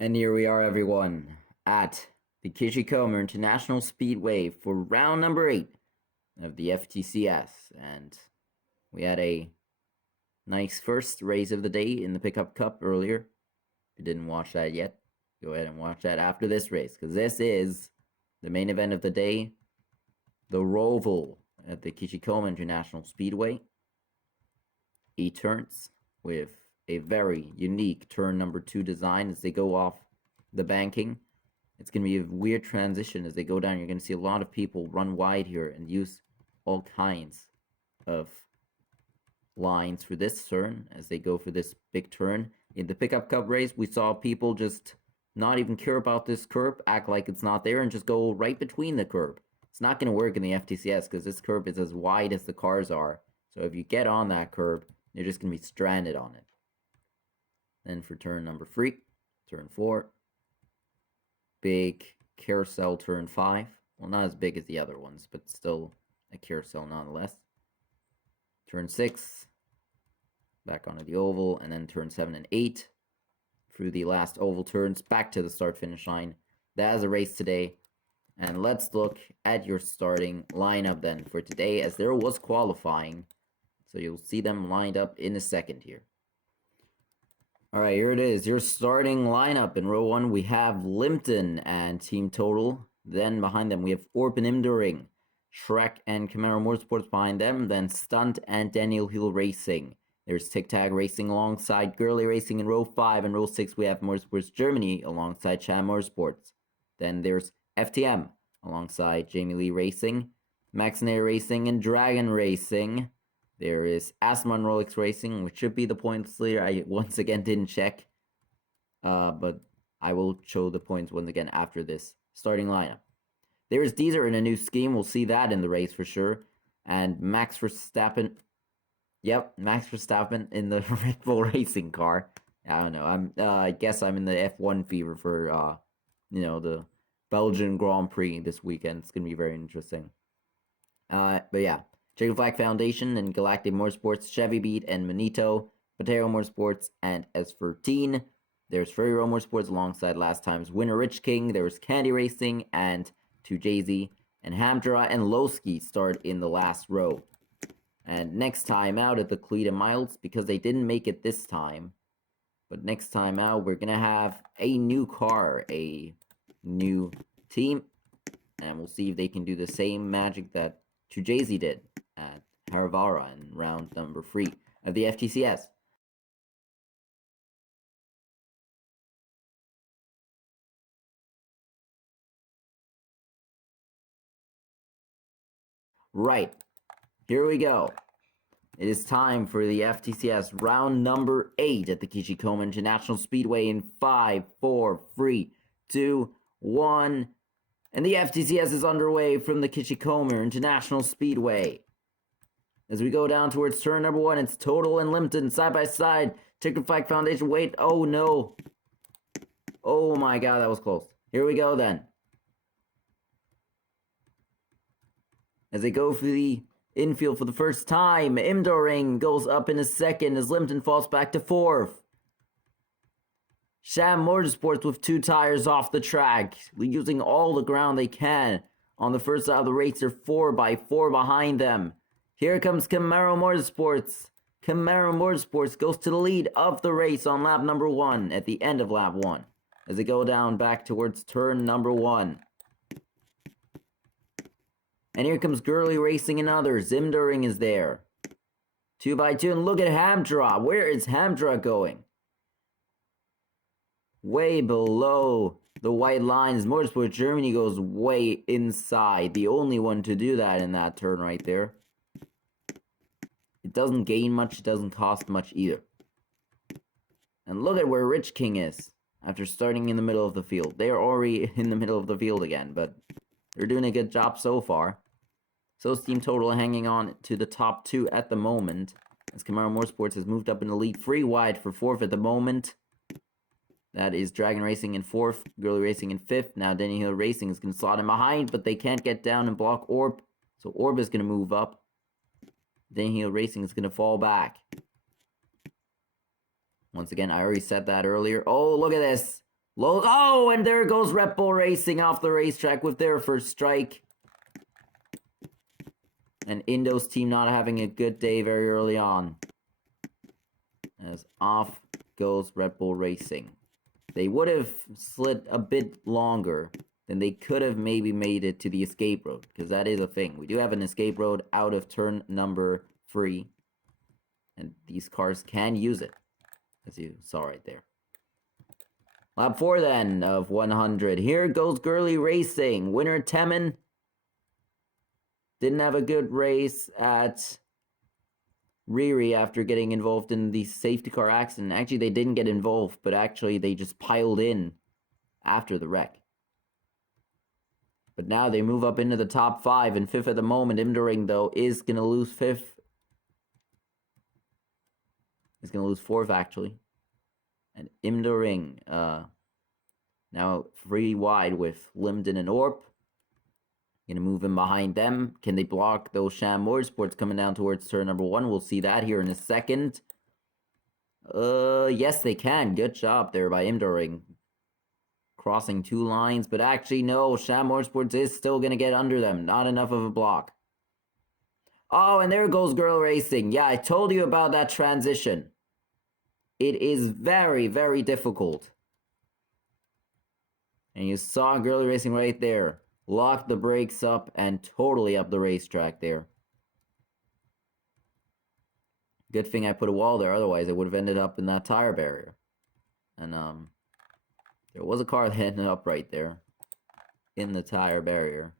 And here we are, everyone, at the Koshikoma International Speedway for round number 8 of the FTCS. And we had a nice first race of the day in the Pickup Cup earlier. If you didn't watch that yet, go ahead and watch that after this race, because this is the main event of the day, the Roval at the Koshikoma International Speedway. 8 turns with a very unique turn number 2 design as they go off the banking. It's going to be a weird transition as they go down. You're going to see a lot of people run wide here and use all kinds of lines for this turn as they go for this big turn. In the Pickup Cup race, we saw people just not even care about this curb, act like it's not there, and just go right between the curb. It's not going to work in the FTCS because this curb is as wide as the cars are. So if you get on that curb, you're just going to be stranded on it. Then for turn number 3, turn 4, big carousel turn 5. Well, not as big as the other ones, but still a carousel nonetheless. Turn 6, back onto the oval, and then turn 7 and 8 through the last oval turns, back to the start-finish line. That is a race today. And let's look at your starting lineup then for today, as there was qualifying. So you'll see them lined up in a second here. All right, here it is. Your starting lineup. In row 1, we have Limpton and Team Total. Then behind them, we have Orp and Imdoring, Shrek and Camaro Motorsports behind them. Then Stunt and Daniel Hill Racing. There's Tic Tac Racing alongside Girly Racing in row 5. And row 6, we have Motorsports Germany alongside Cham Motorsports. Then there's FTM alongside Jamie Lee Racing, Maxinator Racing, and Dragon Racing. There is Asmon Rolex Racing, which should be the points leader. I once again didn't check, but I will show the points once again after this starting lineup. There is Deezer in a new scheme. We'll see that in the race for sure. And Max Verstappen. Yep, Max Verstappen in the Red Bull Racing car. I don't know. I guess I'm in the F1 fever for the Belgian Grand Prix this weekend. It's gonna be very interesting. But yeah. Chicken Flag Foundation and Galactic Motorsports, Chevy Beat and Manito, Patero Motorsports, and S13. There's Ferry Row Motorsports alongside last time's winner Rich King. There was Candy Racing and 2JZ, and Hamdra and Lowski start in the last row. And next time out at the Cleta Miles, because they didn't make it this time, but next time out we're going to have a new car, a new team, and we'll see if they can do the same magic that 2JZ did at Haravara in round number 3 of the FTCS. Right, here we go. It is time for the FTCS round number 8 at the Koshikoma International Speedway in 5, 4, 3, 2, 1. And the FTCS is underway from the Koshikoma International Speedway. As we go down towards turn number 1, it's Total and Limpton side by side. Chicken Flag Foundation, wait, oh no. Oh my god, that was close. Here we go then. As they go for the infield for the first time, Imdoring goes up in a second as Limpton falls back to 4th. Cham Motorsports with 2 tires off the track, using all the ground they can. On the first side of the race, they're 4x4 behind them. Here comes Camaro Motorsports. Camaro Motorsports goes to the lead of the race on lap number 1 at the end of lap 1. As they go down back towards turn number 1. And here comes Girly Racing and others. Imdoring is there. 2x2, and look at Hamdra. Where is Hamdra going? Way below the white lines. Motorsport Germany goes way inside. The only one to do that in that turn right there. It doesn't gain much. It doesn't cost much either. And look at where Rich King is after starting in the middle of the field. They are already in the middle of the field again, but they're doing a good job so far. So is Team Total hanging on to the top 2 at the moment, as Camaro Motorsports has moved up in the lead 3 wide for 4th at the moment. That is Dragon Racing in 4th, Girly Racing in 5th. Now Denny Hill Racing is going to slot in behind, but they can't get down and block Orb. So Orb is going to move up. Denny Hill Racing is going to fall back. Once again, I already said that earlier. Oh, look at this. Low. Oh, and there goes Red Bull Racing off the racetrack with their first strike. And Indo's team not having a good day very early on. As off goes Red Bull Racing. They would have slid a bit longer, then they could have maybe made it to the escape road, because that is a thing. We do have an escape road out of turn number 3, and these cars can use it, as you saw right there. Lap 4 then of 100. Here goes Gurley Racing. Winner Temin didn't have a good race at Riri after getting involved in the safety car accident. Actually, they didn't get involved, but actually they just piled in after the wreck. But now they move up into the top 5 and 5th at the moment. Imdering, though, is going to lose 5th. He's going to lose 4th, actually. And Imdering now 3 wide with Limden and Orp. Going to move in behind them. Can they block those Sham Motorsports coming down towards turn number 1? We'll see that here in a second. Yes, they can. Good job there by Imdering. Crossing 2 lines, but actually no, Sham Motorsports is still going to get under them. Not enough of a block. Oh, and there goes Girl Racing. Yeah, I told you about that transition. It is very, very difficult. And you saw Girl Racing right there. Lock the brakes up and totally up the racetrack there. Good thing I put a wall there, otherwise I would have ended up in that tire barrier. And there was a car that ended up right there in the tire barrier,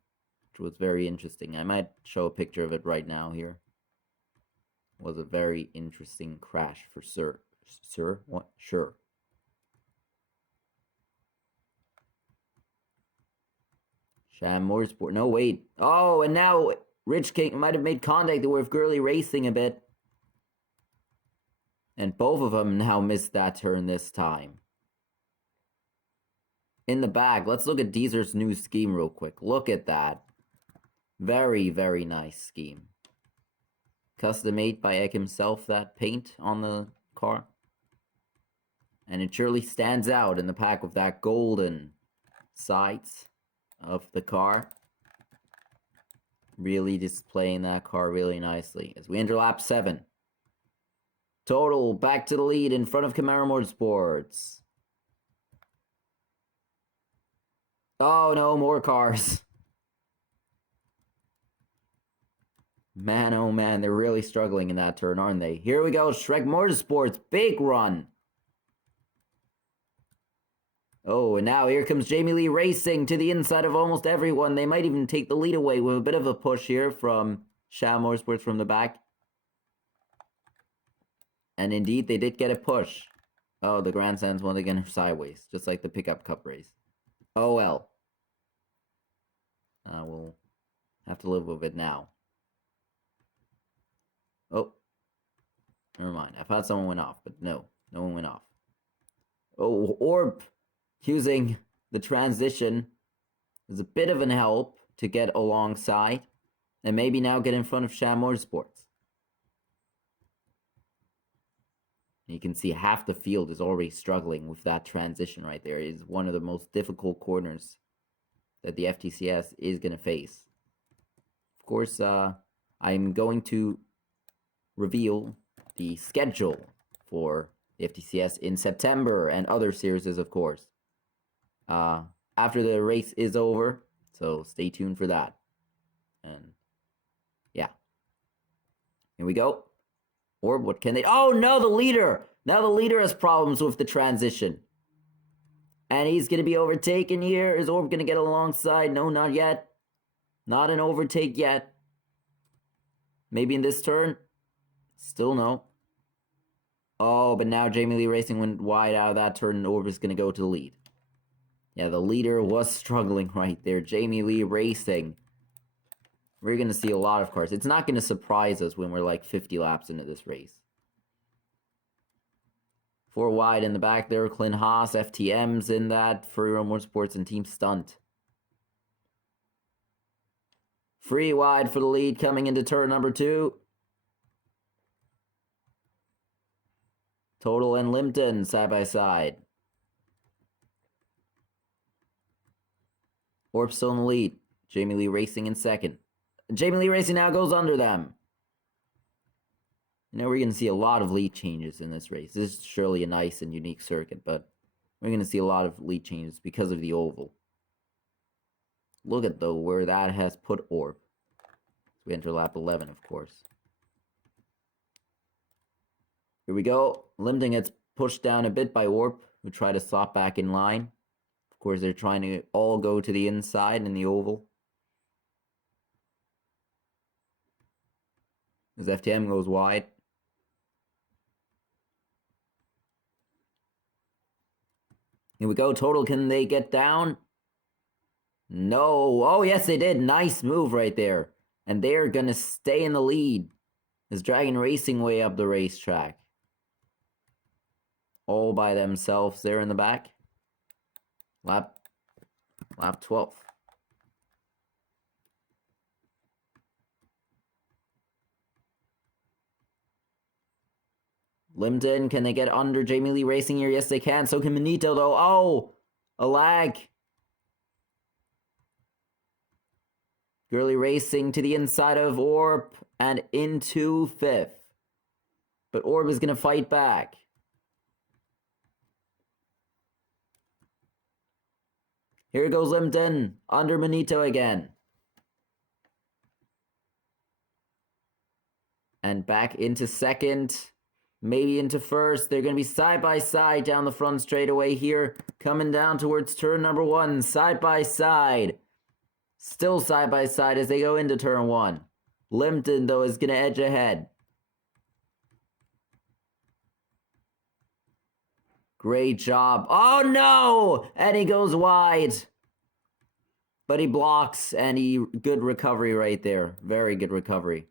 which was very interesting. I might show a picture of it right now here. It was a very interesting crash for sure. Sir? What? Sure. Sham Motorsport. No, wait. Oh, and now Rich King might have made contact with Gurley Racing a bit. And both of them now missed that turn this time. In the back, let's look at Deezer's new scheme real quick. Look at that. Very, very nice scheme. Custom made by Egg himself, that paint on the car. And it surely stands out in the pack with that golden sides of the car. Really displaying that car really nicely. As we enter lap 7. Total back to the lead in front of Camaro Motorsports. Oh no, more cars. Man, oh man, they're really struggling in that turn, aren't they? Here we go, Shrek Motorsports, big run. Oh, and now here comes Jamie Lee Racing to the inside of almost everyone. They might even take the lead away with a bit of a push here from Sham Motorsports from the back. And indeed, they did get a push. Oh, the grandstands once again are sideways, just like the pickup cup race. Oh well. We'll have to live with it now. Oh. Never mind. I thought someone went off, but no. No one went off. Oh, Orb using the transition is a bit of an help to get alongside. And maybe now get in front of Sham Motorsports. You can see half the field is already struggling with that transition right there. It is one of the most difficult corners that the FTCS is going to face. Of course, I'm going to reveal the schedule for the FTCS in September and other series, of course, after the race is over. So stay tuned for that. And yeah, here we go. Or what can they... Oh, no, the leader! Now the leader has problems with the transition. And he's going to be overtaken here. Is Orb going to get alongside? No, not yet. Not an overtake yet. Maybe in this turn? Still no. Oh, but now Jamie Lee Racing went wide out of that turn and Orb is going to go to the lead. Yeah, the leader was struggling right there. Jamie Lee Racing. We're going to see a lot of cars. It's not going to surprise us when we're like 50 laps into this race. 4 wide in the back there. Clint Haas, FTM's in that. Furrier Motorsports and Team Stunt. 3 wide for the lead coming into turn number 2. Total and Limpton side by side. Orb still in the lead. Jamie Lee Racing in second. Jamie Lee Racing now goes under them. You know, we're going to see a lot of lead changes in this race. This is surely a nice and unique circuit, but we're going to see a lot of lead changes because of the oval. Look at, though, where that has put Orb. We enter lap 11, of course. Here we go. Limpton gets pushed down a bit by Orb, who try to slot back in line. Of course, they're trying to all go to the inside in the oval. As FTM goes wide. Here we go. Total, can they get down? No. Oh, yes, they did. Nice move right there. And they're going to stay in the lead. As Dragon Racing way up the racetrack. All by themselves there in the back. Lap 12. Limpton, can they get under Jamie Lee Racing here? Yes, they can. So can Manito, though. Oh, a lag. Girly Racing to the inside of Orb and into fifth. But Orb is going to fight back. Here goes Limpton under Manito again. And back into second. Maybe into first. They're going to be side by side down the front straightaway here. Coming down towards turn number 1. Side by side. Still side by side as they go into turn 1. Limpton, though, is going to edge ahead. Great job. Oh, no! And he goes wide. But he blocks, and good recovery right there. Very good recovery.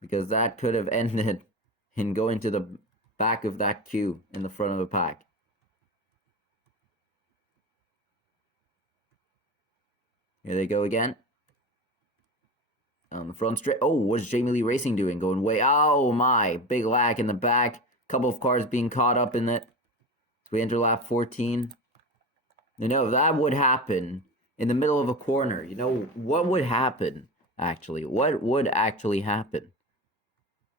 Because that could have ended in going to the back of that queue in the front of the pack. Here they go again. On the front straight. Oh, what's Jamie Lee Racing doing? Going way. Oh my. Big lag in the back. Couple of cars being caught up in it. So we enter lap 14. You know, if that would happen in the middle of a corner, you know, what would happen, actually? What would actually happen?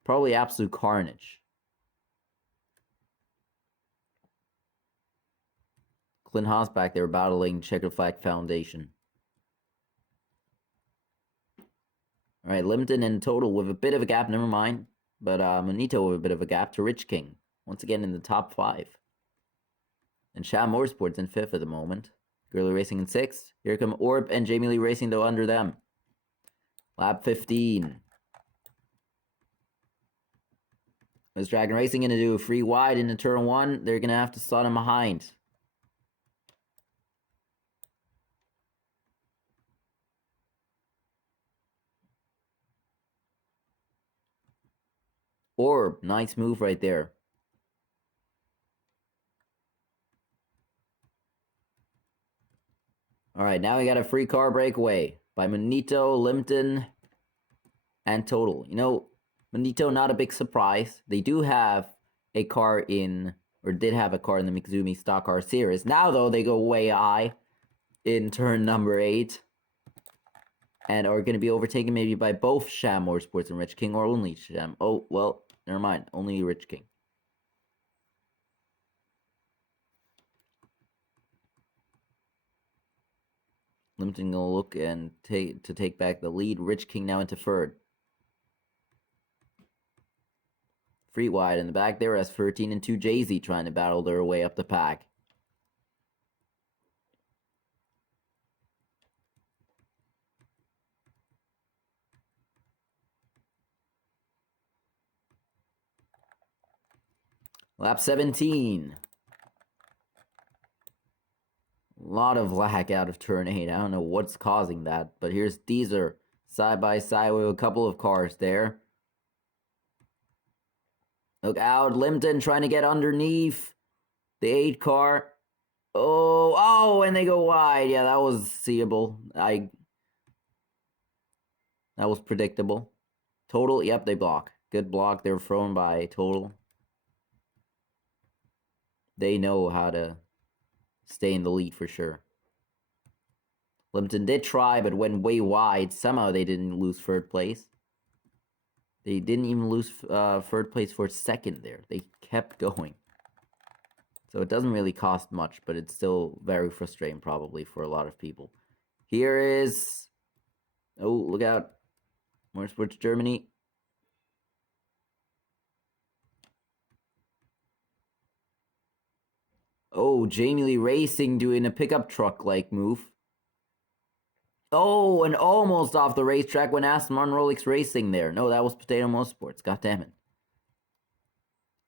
Probably absolute carnage. Clint Haas back there battling Checker Flag Foundation. All right, Limpton in total with a bit of a gap, never mind. But Manito with a bit of a gap to Rich King. Once again in the top 5. And Sham Motorsports in 5th at the moment. Girly Racing in 6th. Here come Orb and Jamie Lee Racing, though, under them. Lap 15. Is Dragon Racing going to do a free wide into turn 1? They're going to have to slot him behind. Orb, nice move right there. Alright, now we got a free car breakaway by Manito, Limpton, and Total. You know, Manito, not a big surprise. They do have a car in, or did have a car in the Mikazumi Stock Car Series. Now, though, they go way high in turn number 8. And are going to be overtaken maybe by both Sham Motorsports and Rich King, or only Sham. Oh, well, never mind. Only Rich King. Limpton gonna look and take back the lead. Rich King now into third. Free wide in the back there as 13 and 2 Jay-Z trying to battle their way up the pack. Lap 17. A lot of lag out of turn 8. I don't know what's causing that. But here's Deezer side by side with a couple of cars there. Look out. Limpton trying to get underneath the 8 car. Oh, and they go wide. Yeah, that was seeable. That was predictable. Total, yep, they block. Good block. They were thrown by Total. They know how to stay in the lead for sure. Limpton did try, but went way wide. Somehow they didn't lose third place. They didn't even lose third place for a second there. They kept going. So it doesn't really cost much, but it's still very frustrating probably for a lot of people. Here is... Oh, look out. Motorsports Germany. Oh, Jamie Lee Racing doing a pickup truck-like move. Oh, and almost off the racetrack when Aston Martin Rolex Racing there. No, that was Potato Motorsports. God damn it.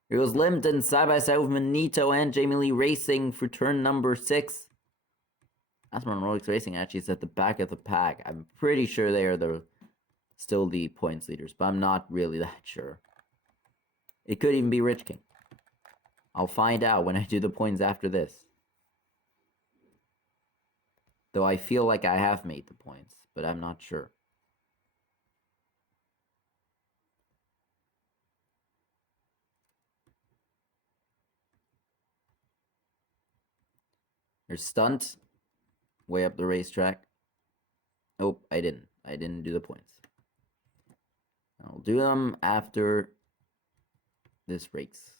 It was Limpton side by side with Manito and Jamie Lee Racing for turn number 6. Aston Martin Rolex Racing actually is at the back of the pack. I'm pretty sure they are still the points leaders, but I'm not really that sure. It could even be Rich King. I'll find out when I do the points after this. Though I feel like I have made the points, but I'm not sure. There's Stunt, way up the racetrack. Oh, I didn't. I didn't do the points. I'll do them after this race.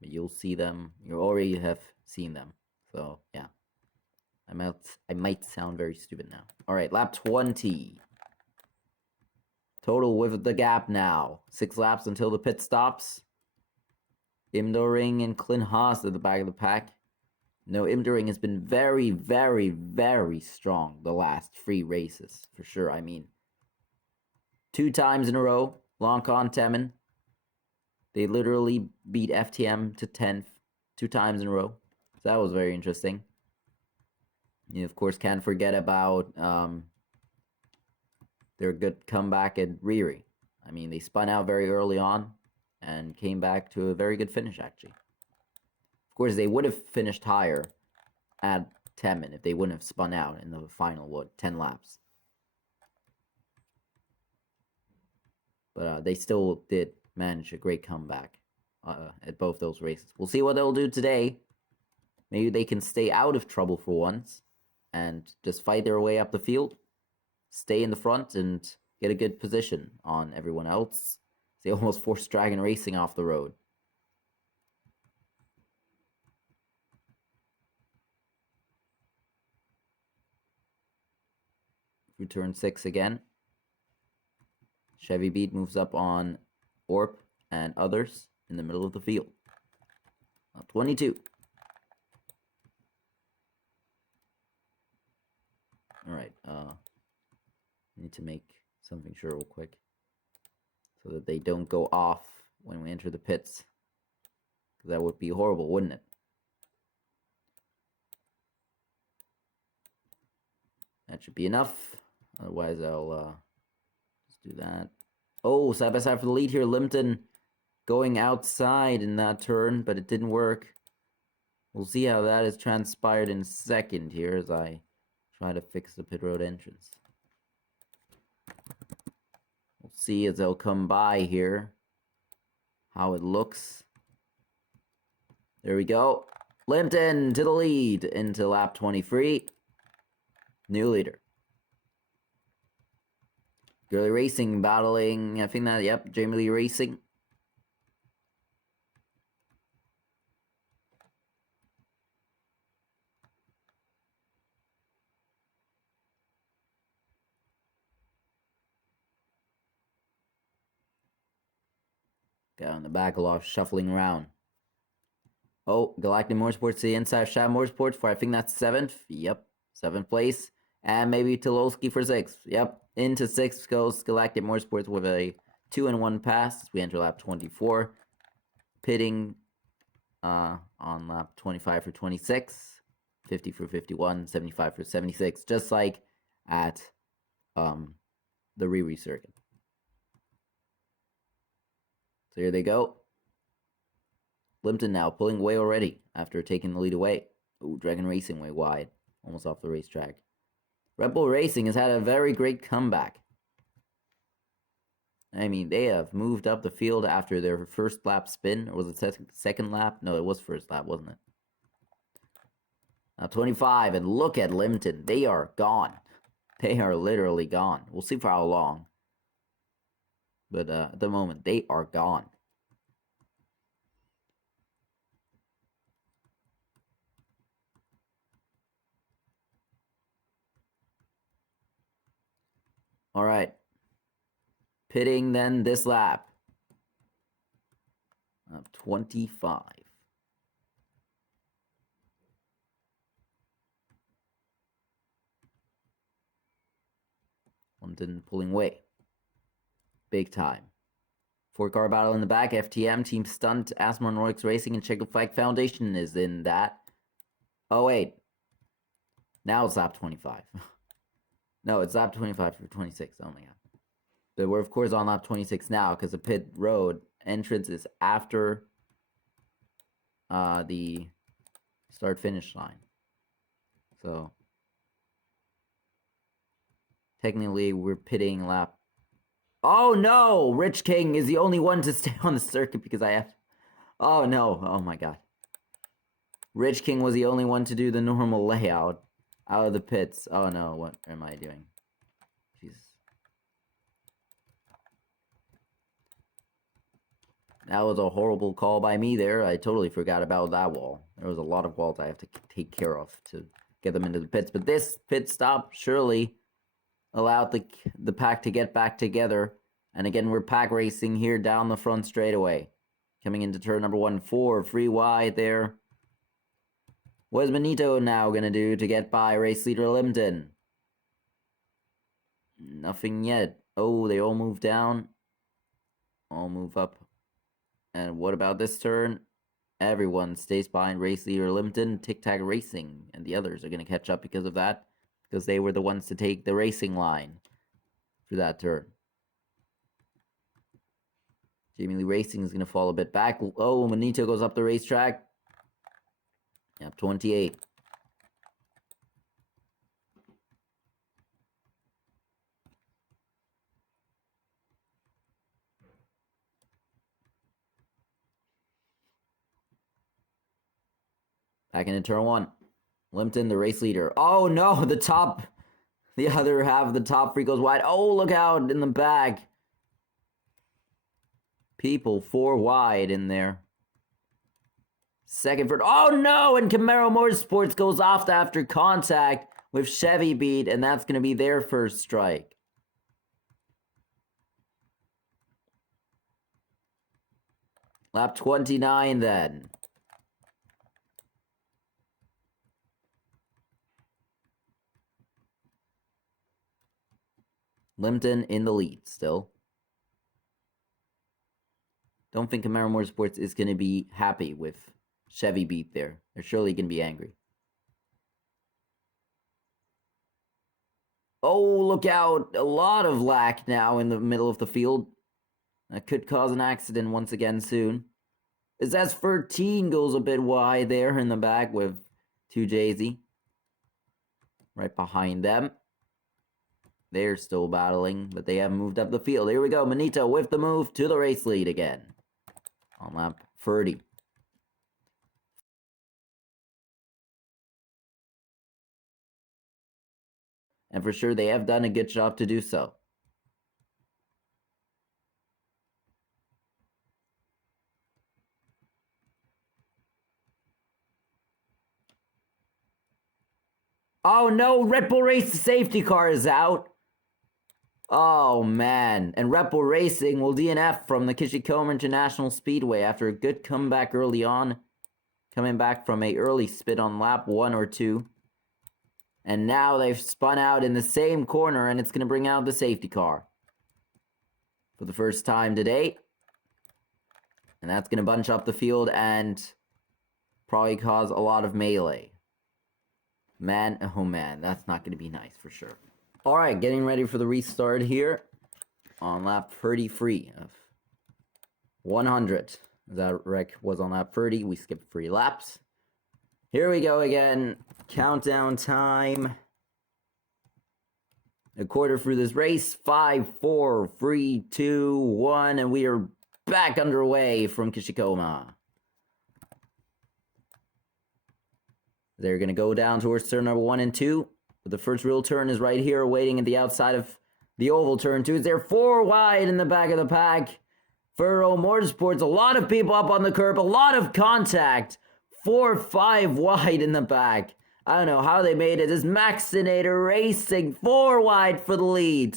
But you'll see them. You already have seen them. So, yeah. I might sound very stupid now. Alright, lap 20. Total with the gap now. 6 laps until the pit stops. Imdoring and Clint Haas at the back of the pack. No, Imdoring has been very, very, very strong the last 3 races. For sure, I mean. 2 times in a row. Loncon, Temin. They literally beat FTM to 10th 2 times in a row. So that was very interesting. You, of course, can't forget about their good comeback at Riri. I mean, they spun out very early on and came back to a very good finish, actually. Of course, they would have finished higher at Temin if they wouldn't have spun out in the final, 10 laps. But they still did manage a great comeback at both those races. We'll see what they'll do today. Maybe they can stay out of trouble for once and just fight their way up the field, stay in the front, and get a good position on everyone else. They almost forced Dragon Racing off the road. Through turn 6 again. Chevy Beat moves up on Orp and others in the middle of the field. 22. Alright, need to make something sure real quick so that they don't go off when we enter the pits. That would be horrible, wouldn't it? That should be enough. Otherwise, I'll just do that. Oh, side by side for the lead here. Limpton going outside in that turn, but it didn't work. We'll see how that has transpired in a second here as I try to fix the pit road entrance. We'll see as they'll come by here how it looks. There we go. Limpton to the lead into lap 23. New leader. Girly Racing battling, I think that, yep, Jamie Lee Racing. Guy on the back, a lot of shuffling around. Oh, Galactic Motorsports to the inside of Shad Motorsports for, I think that's 7th. Yep, 7th place. And maybe Tulowski for 6th. Yep, into 6th goes Galactic Motorsports with a 2-1 pass. We enter lap 24. Pitting on lap 25 for 26. 50 for 51. 75 for 76. Just like at the Riri circuit. So here they go. Limpton now pulling away already after taking the lead away. Ooh, Dragon Racing way wide. Almost off the racetrack. Red Bull Racing has had a very great comeback. I mean, they have moved up the field after their first lap spin. Or was it second lap? No, it was first lap, wasn't it? Now 25, and look at Limpton. They are gone. They are literally gone. We'll see for how long. But at the moment, they are gone. All right. Pitting then this lap of 25. London pulling away. Big time. 4-car battle in the back. FTM, Team Stunt, Asmon Roix Racing, and Czechoslovak Foundation is in that. Oh, wait. Now it's lap 25. No, it's lap 25 for 26. Oh, my God. But we're, of course, on lap 26 now because the pit road entrance is after the start-finish line. So, technically, we're pitting lap... Oh, no! Rich King is the only one to stay on the circuit because I have... Oh, no. Oh, my God. Rich King was the only one to do the normal layout out of the pits. Oh, no. What am I doing? Jesus. That was a horrible call by me there. I totally forgot about that wall. There was a lot of walls I have to take care of to get them into the pits. But this pit stop surely allowed the pack to get back together. And again, we're pack racing here down the front straightaway. Coming into turn number 1, 4, free wide there. What is Benito now going to do to get by race leader Limpton? Nothing yet. Oh, they all move down. All move up. And what about this turn? Everyone stays behind race leader Limpton, Tic Tac Racing, and the others are going to catch up because of that, because they were the ones to take the racing line for that turn. Jamie Lee Racing is going to fall a bit back. Oh, Benito goes up the racetrack. Yep, 28. Back into turn 1. Limpton, the race leader. Oh, no, the other half of the top free goes wide. Oh, look out in the back. People 4 wide in there. Second for... Oh, no, and Camaro Motorsports goes off after contact with Chevy Beat, and that's going to be their first strike. Lap 29 then. Limpton in the lead still. Don't think Camaro Motorsports is going to be happy with Chevy Beat there. They're surely going to be angry. Oh, look out. A lot of lack now in the middle of the field. That could cause an accident once again soon. As S13 goes a bit wide there in the back with 2JZ. Right behind them. They're still battling, but they haven't moved up the field. Here we go. Benito with the move to the race lead again. On lap 30. And for sure, they have done a good job to do so. Oh no, Red Bull Race safety car is out. Oh man, and Red Bull Racing will DNF from the Koshikoma International Speedway after a good comeback early on. Coming back from a early spin on lap 1 or 2. And now they've spun out in the same corner, and it's going to bring out the safety car. For the first time today. And that's going to bunch up the field and probably cause a lot of melee. Man, oh man, that's not going to be nice for sure. Alright, getting ready for the restart here. On lap 33 of 100. That wreck was on lap 30. We skipped 3 laps. Here we go again. Countdown time. A quarter through this race. 5, 4, 3, 2, 1. And we are back underway from Koshikoma. They're going to go down towards turn number 1 and 2. But the first real turn is right here, waiting at the outside of the oval. Turn 2 is there, 4 wide in the back of the pack. Furrow Motorsports, a lot of people up on the curb, a lot of contact. 4-5 wide in the back. I don't know how they made it. This Maxinator Racing, 4 wide for the lead.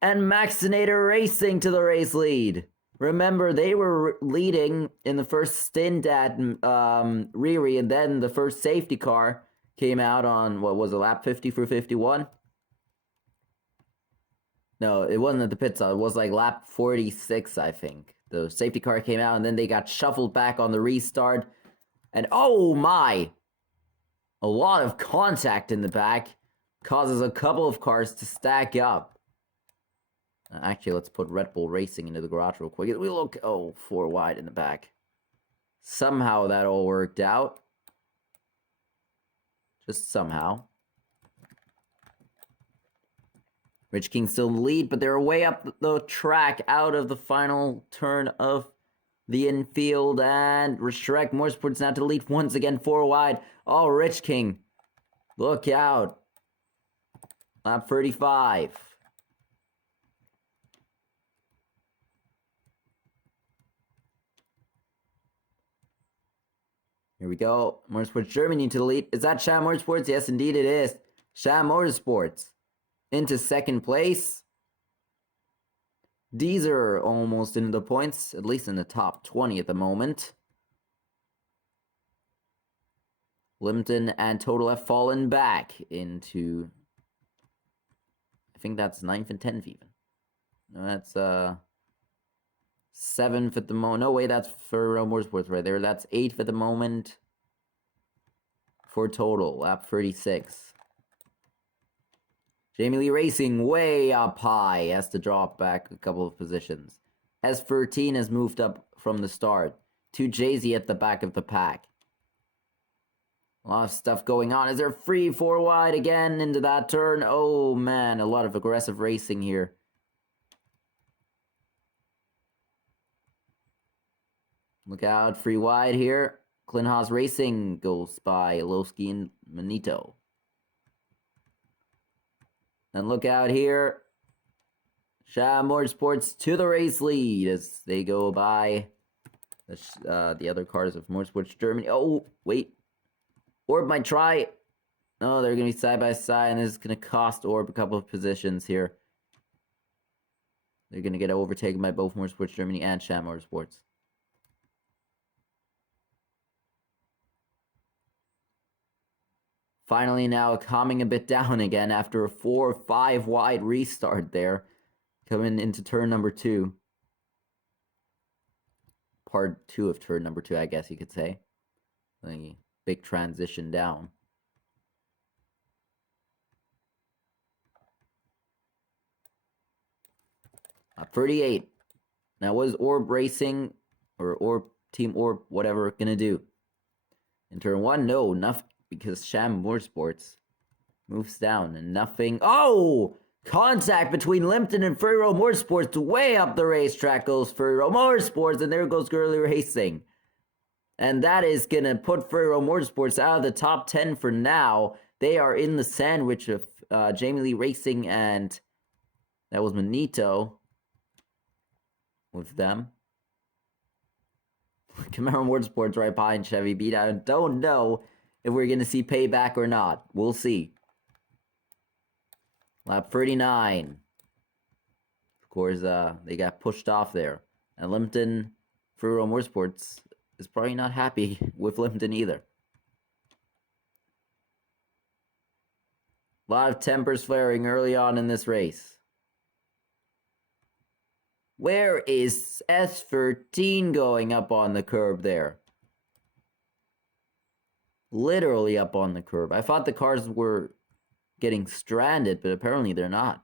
And Maxinator Racing to the race lead. Remember, they were leading in the first stint at Riri, and then the first safety car came out on, what was it, lap 50 for 51? No, it wasn't at the pit stop. It was like lap 46, I think. The safety car came out, and then they got shuffled back on the restart. And oh my! A lot of contact in the back causes a couple of cars to stack up. Actually, let's put Red Bull Racing into the garage real quick. We look, 4 wide in the back. Somehow that all worked out. Just somehow. Rich King still in the lead, but they're way up the track out of the final turn of the infield. And Shrek Motorsports now to the lead once again, 4 wide. Oh, Rich King. Look out. Lap 35. Here we go. Motorsports Germany to the lead. Is that Sham Motorsports? Yes, indeed it is. Sham Motorsports into second place. These are almost into the points, at least in the top 20 at the moment. Limpton and Total have fallen back into, I think that's 9th and 10th even. No, that's 7th at the moment. No way, that's for Motorsports right there. That's 8th at the moment for Total, lap 36. Jamie Lee Racing way up high, has to drop back a couple of positions. S13 has moved up from the start to Jay-Z at the back of the pack. A lot of stuff going on. Is there free 4 wide again into that turn? Oh man, a lot of aggressive racing here. Look out, free wide here. Klinhaus Racing goes by Lowski and Manito. And look out here. Sham Motorsports to the race lead as they go by the other cars of Motorsports Germany. Oh, wait. Orb might try. No, they're going to be side by side, and this is going to cost Orb a couple of positions here. They're going to get overtaken by both Motorsports Germany and Sham Motorsports. Finally now calming a bit down again after a 4 or 5 wide restart there. Coming into turn number 2. Part 2 of turn number 2, I guess you could say. The big transition down. Up 38. Now what is Orb Racing, or Orb, Team Orb, whatever, gonna do? In turn 1, no, nothing. Because Sham Motorsports moves down and nothing. Oh! Contact between Limpton and Furrow Motorsports. Way up the racetrack goes Furrow Motorsports, and there goes Gurley Racing. And that is going to put Furrow Motorsports out of the top 10 for now. They are in the sandwich of Jamie Lee Racing, and that was Manito with them. Camaro Motorsports right behind Chevy Beat. I don't know if we're going to see payback or not. We'll see. Lap 39. Of course, they got pushed off there. And Limpton, Furrow Motorsports, is probably not happy with Limpton either. A lot of tempers flaring early on in this race. Where is S13 going up on the curb there? Literally up on the curb. I thought the cars were getting stranded, but apparently they're not.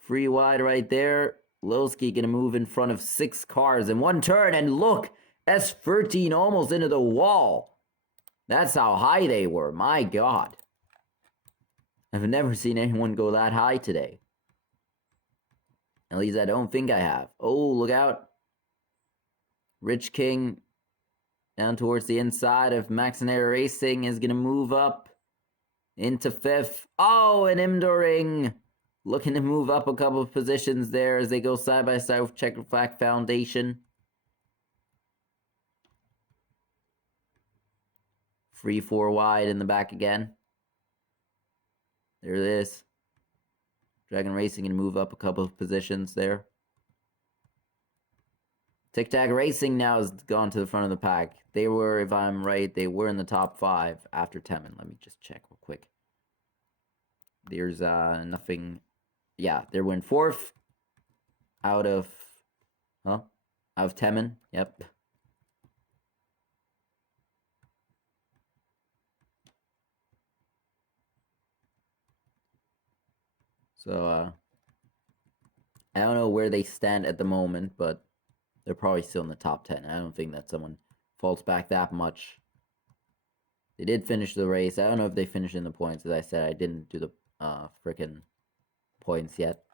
Free wide right there. Lowski gonna move in front of 6 cars in one turn, and look! S13 almost into the wall. That's how high they were, my god. I've never seen anyone go that high today. At least I don't think I have. Oh, look out. Rich King Down towards the inside of Max and Air Racing is going to move up into 5th. Oh, and Imdoring looking to move up a couple of positions there as they go side by side with Checkered Flag Foundation. 3-4 wide in the back again. There it is. Dragon Racing can move up a couple of positions there. Tic Tac Racing now has gone to the front of the pack. They were, if I'm right, they were in the top 5 after Temin. Let me just check real quick. There's nothing. Yeah, they were in 4th out of Temin. Yep. So I don't know where they stand at the moment, but they're probably still in the top 10. I don't think that someone falls back that much. They did finish the race. I don't know if they finished in the points. As I said, I didn't do the frickin' points yet.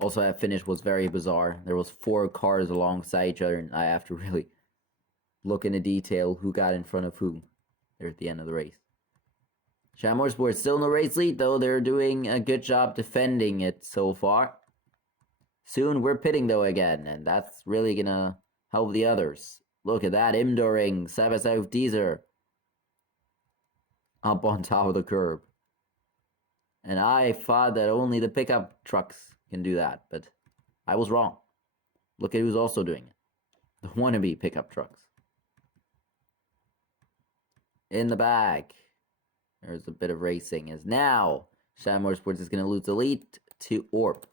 Also, that finish was very bizarre. There was 4 cars alongside each other, and I have to really look into detail who got in front of who there at the end of the race. Sham Motorsports still in the race lead, though. They're doing a good job defending it so far. Soon we're pitting, though, again, and that's really gonna help the others. Look at that, Imdoring, side by side with Deezer. Up on top of the curb. And I thought that only the pickup trucks can do that, but I was wrong. Look at who's also doing it. The wannabe pickup trucks. In the back. There's a bit of racing, as now Sham Motorsports is going to lose the lead to Orp.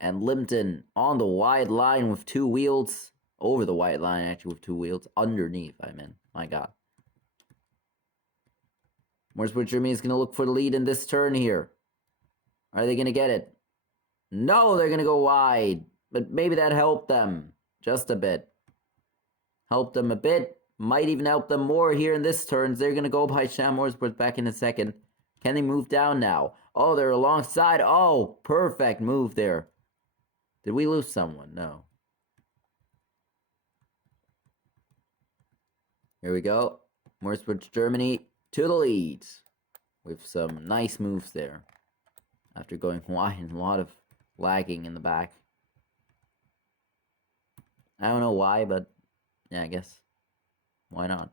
And Limpton on the wide line with 2 wheels. Over the white line, actually, with 2 wheels. Underneath, I mean. My God. Motorsports Germany is going to look for the lead in this turn here. Are they going to get it? No, they're going to go wide. But maybe that helped them. Just a bit. Helped them a bit. Might even help them more here in this turn. They're going to go by Sham Motorsports back in a second. Can they move down now? Oh, they're alongside. Oh, perfect move there. Did we lose someone? No. Here we go. Motorsports Germany to the lead. With some nice moves there. After going wide and a lot of lagging in the back. I don't know why, but yeah, I guess. Why not?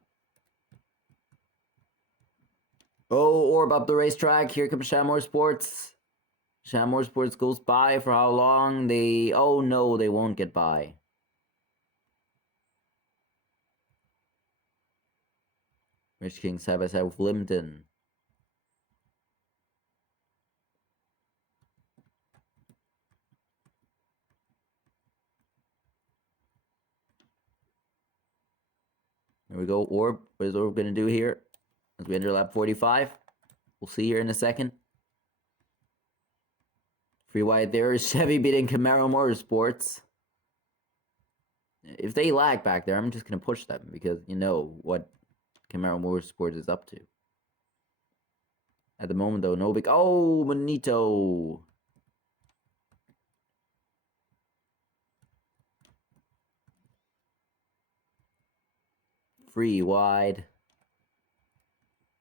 Oh, Orb up the racetrack. Here comes Sham Motorsports. Sham Motorsports goes by for how long? Oh no, they won't get by. Rich King side by side with Limpton. Here we go, Orb. What is Orb going to do here? As we enter lap 45. We'll see here in a second. Free wide there is Chevy beating Camaro Motorsports. If they lag back there, I'm just going to push them because you know what Camaro Motorsports is up to. At the moment, though, no big... Oh, Bonito! Free wide.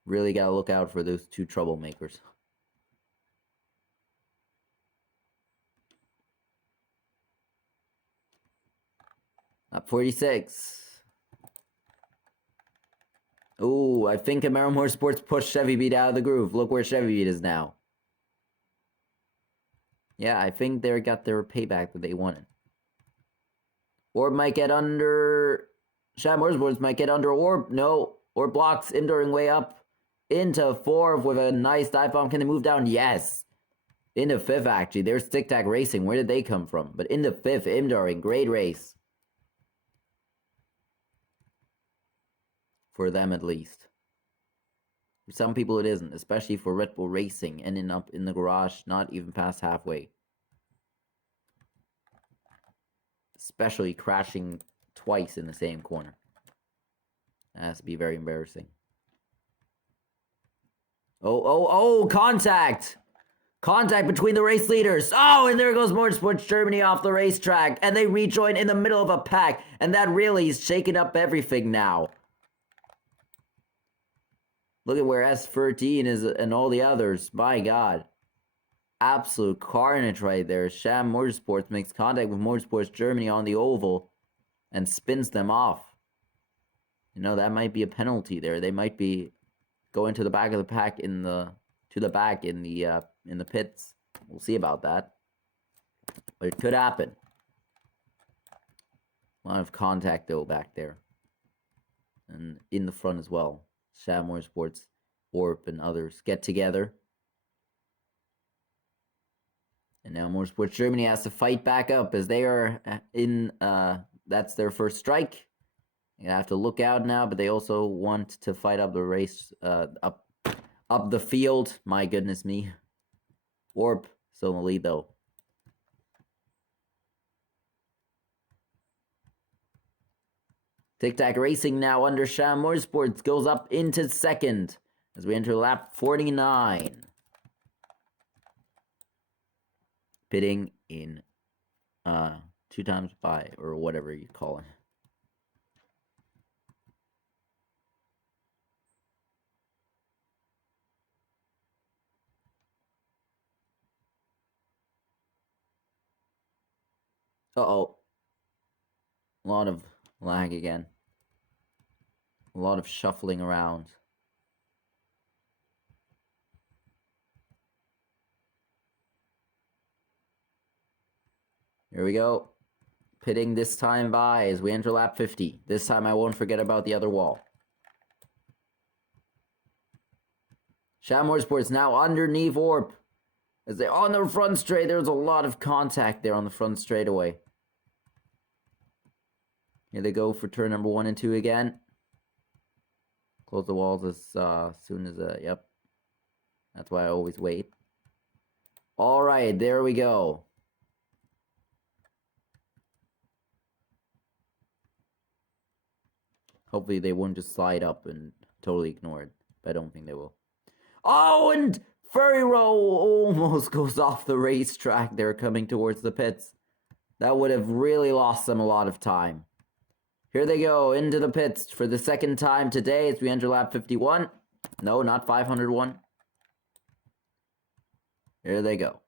Really gotta look out for those 2 troublemakers. Lap 46. Ooh, I think Camaro Motorsports pushed Chevy Beat out of the groove. Look where Chevy Beat is now. Yeah, I think they got their payback that they wanted. Orb might get under... Sham Motorsports might get under Orb. No, Orb blocks, enduring way up. Into 4th with a nice dive bomb. Can they move down? Yes. Into 5th, actually. There's Tic Tac Racing. Where did they come from? But into 5th, Imdoring. Great race. For them, at least. For some people, it isn't. Especially for Red Bull Racing. Ending up in the garage, not even past halfway. Especially crashing twice in the same corner. That has to be very embarrassing. Oh, contact! Contact between the race leaders. Oh, and there goes Motorsports Germany off the racetrack. And they rejoin in the middle of a pack. And that really is shaking up everything now. Look at where S13 is and all the others. My God. Absolute carnage right there. Sham Motorsports makes contact with Motorsports Germany on the oval and spins them off. You know, that might be a penalty there. They might be going to the back of the pack in the pits. We'll see about that. But it could happen. A lot of contact though back there. And in the front as well. Sham Motorsports, Orp, and others get together. And now Motorsports Germany has to fight back up as they are in, that's their first strike. You have to look out now, but they also want to fight up the race, up the field. My goodness me. Orp still in the lead though. Tic Tac Racing now under Sham Motorsports goes up into second as we enter lap 49. Pitting in 2 times by, or whatever you call it. Uh-oh. A lot of lag again. A lot of shuffling around. Here we go. Pitting this time by as we enter lap 50. This time I won't forget about the other wall. Sham Motorsports now underneath Orp. As they're on the front straight, there's a lot of contact there on the front straightaway. Here they go for turn number 1 and 2 again. Close the walls as soon as, yep. That's why I always wait. All right, there we go. Hopefully they won't just slide up and totally ignore it. But I don't think they will. Oh, and Furry Row almost goes off the racetrack. They're coming towards the pits. That would have really lost them a lot of time. Here they go into the pits for the second time today as we enter lap 51. No, not 501. Here they go.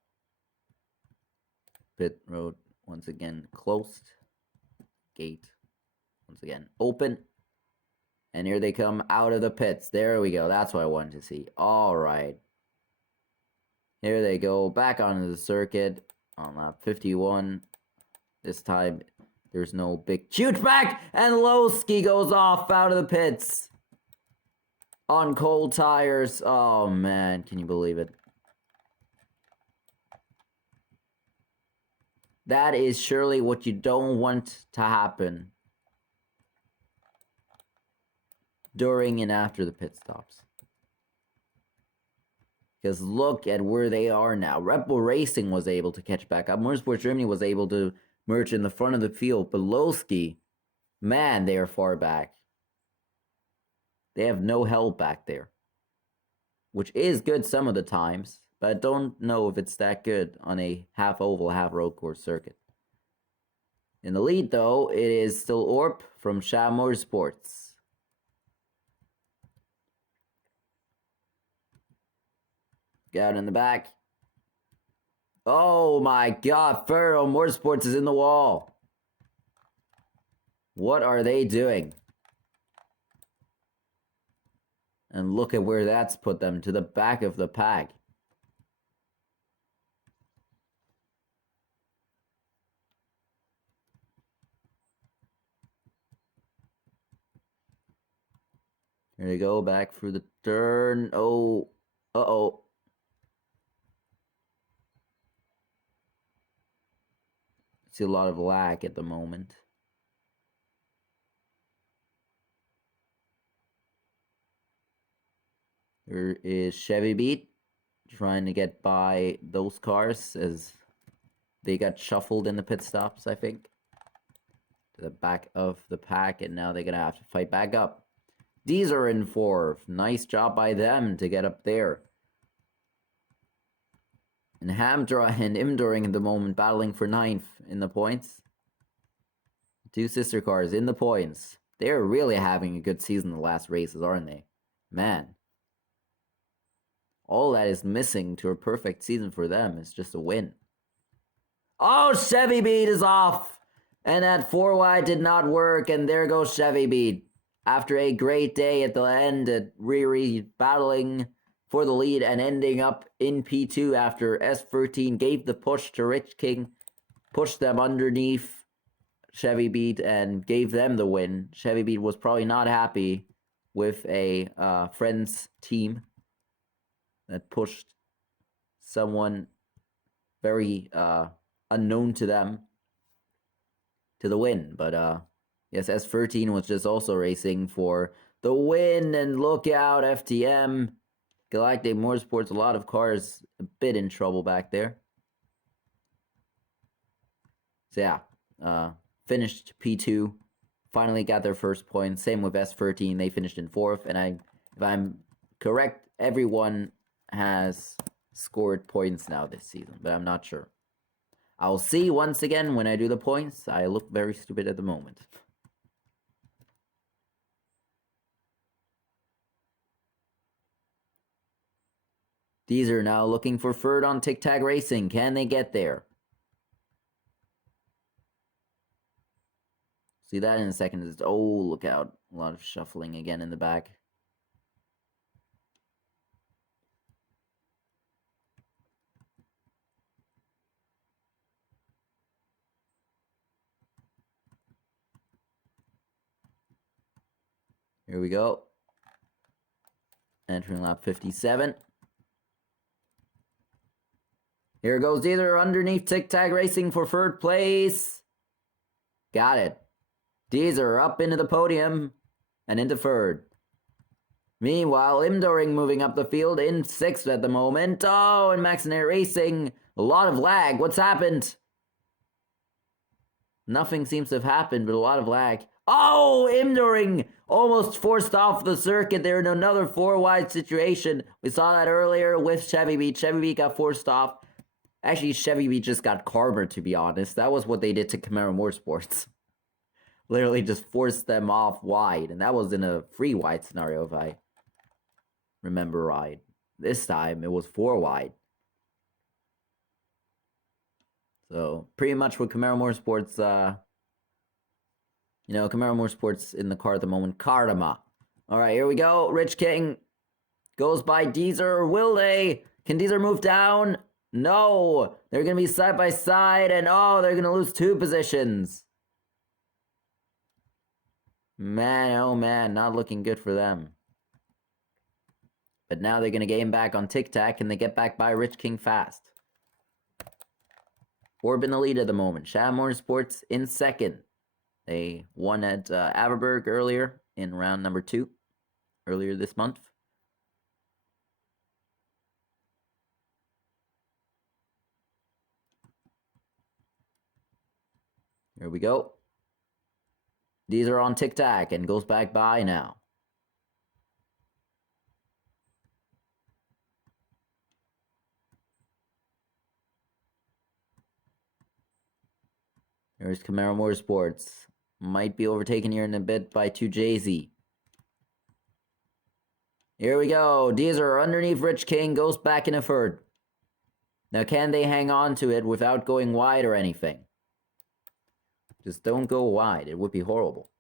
Pit road once again closed. Gate once again open. And here they come out of the pits. There we go. That's what I wanted to see. All right. Here they go back onto the circuit on lap 51. This time there's no big huge back, and Lowski goes off out of the pits on cold tires. Oh man, can you believe it? That is surely what you don't want to happen during and after the pit stops. Because look at where they are now. Red Bull Racing was able to catch back up. Motorsports Germany was able to merge in the front of the field. But Lowski, man, they are far back. They have no help back there. Which is good some of the times. But I don't know if it's that good on a half oval, half road course circuit. In the lead, though, it is still Orp from Sham Motorsports. Out in the back. Oh my God, Furrow Motorsports is in the wall. What are they doing? And look at where that's put them, to the back of the pack. Here they go, back through the turn. Oh, uh-oh. See a lot of lag at the moment. There is Chevy Beat trying to get by those cars as they got shuffled in the pit stops, I think. To the back of the pack, and now they're going to have to fight back up. These are in 4th. Nice job by them to get up there. And Hamdra and Imduring at the moment battling for 9th in the points. Two sister cars in the points. They're really having a good season in the last races, aren't they? Man. All that is missing to a perfect season for them is just a win. Oh, Chevy Beat is off! And that 4 wide did not work, and there goes Chevy Beat. After a great day at the end at Riri battling for the lead and ending up in P2 after S13 gave the push to Rich King, pushed them underneath Chevy Beat and gave them the win. Chevy Beat was probably not happy with a friend's team that pushed someone very unknown to them to the win. But yes, S13 was just also racing for the win, and look out, FTM. Galactic Motorsports, a lot of cars a bit in trouble back there. So yeah, finished P2, finally got their first point. Same with S13, they finished in 4th, and if I'm correct, everyone has scored points now this season, but I'm not sure. I'll see once again when I do the points. I look very stupid at the moment. These are now looking for 3rd on Tic Tac Racing. Can they get there? See that in a second. Oh, look out. A lot of shuffling again in the back. Here we go. Entering lap 57. Here goes either underneath Tic Tac Racing for 3rd place. Got it. Deezer up into the podium and into 3rd. Meanwhile, Imdoring moving up the field in 6th at the moment. Oh, and Maxinair Racing. A lot of lag. What's happened? Nothing seems to have happened, but a lot of lag. Oh, Imdoring almost forced off the circuit. They're in another 4 wide situation. We saw that earlier with Chevy Beat. Chevy Beat got forced off. Actually, Chevy Beat just got karma, to be honest. That was what they did to Camaro Motorsports. Literally just forced them off wide. And that was in a 3 wide scenario, if I remember right. This time, it was 4 wide. So, pretty much with Camaro Motorsports, Camaro Motorsports in the car at the moment. Karma. Alright, here we go. Rich King goes by Deezer. Will they? Can Deezer move down? No. They're going to be side by side, and oh, they're going to lose 2 positions. Man, oh man, not looking good for them. But now they're going to gain back on Tic Tac, and they get back by Rich King fast. Orb in the lead at the moment. Shadow Motorsports in 2nd. They won at Averberg earlier in round number 2, earlier this month. Here we go. These are on Tic Tac and goes back by now. There's Camaro Motorsports. Might be overtaken here in a bit by 2JZ. Here we go. Deezer underneath Rich King goes back in a 3rd. Now, can they hang on to it without going wide or anything? Just don't go wide. It would be horrible.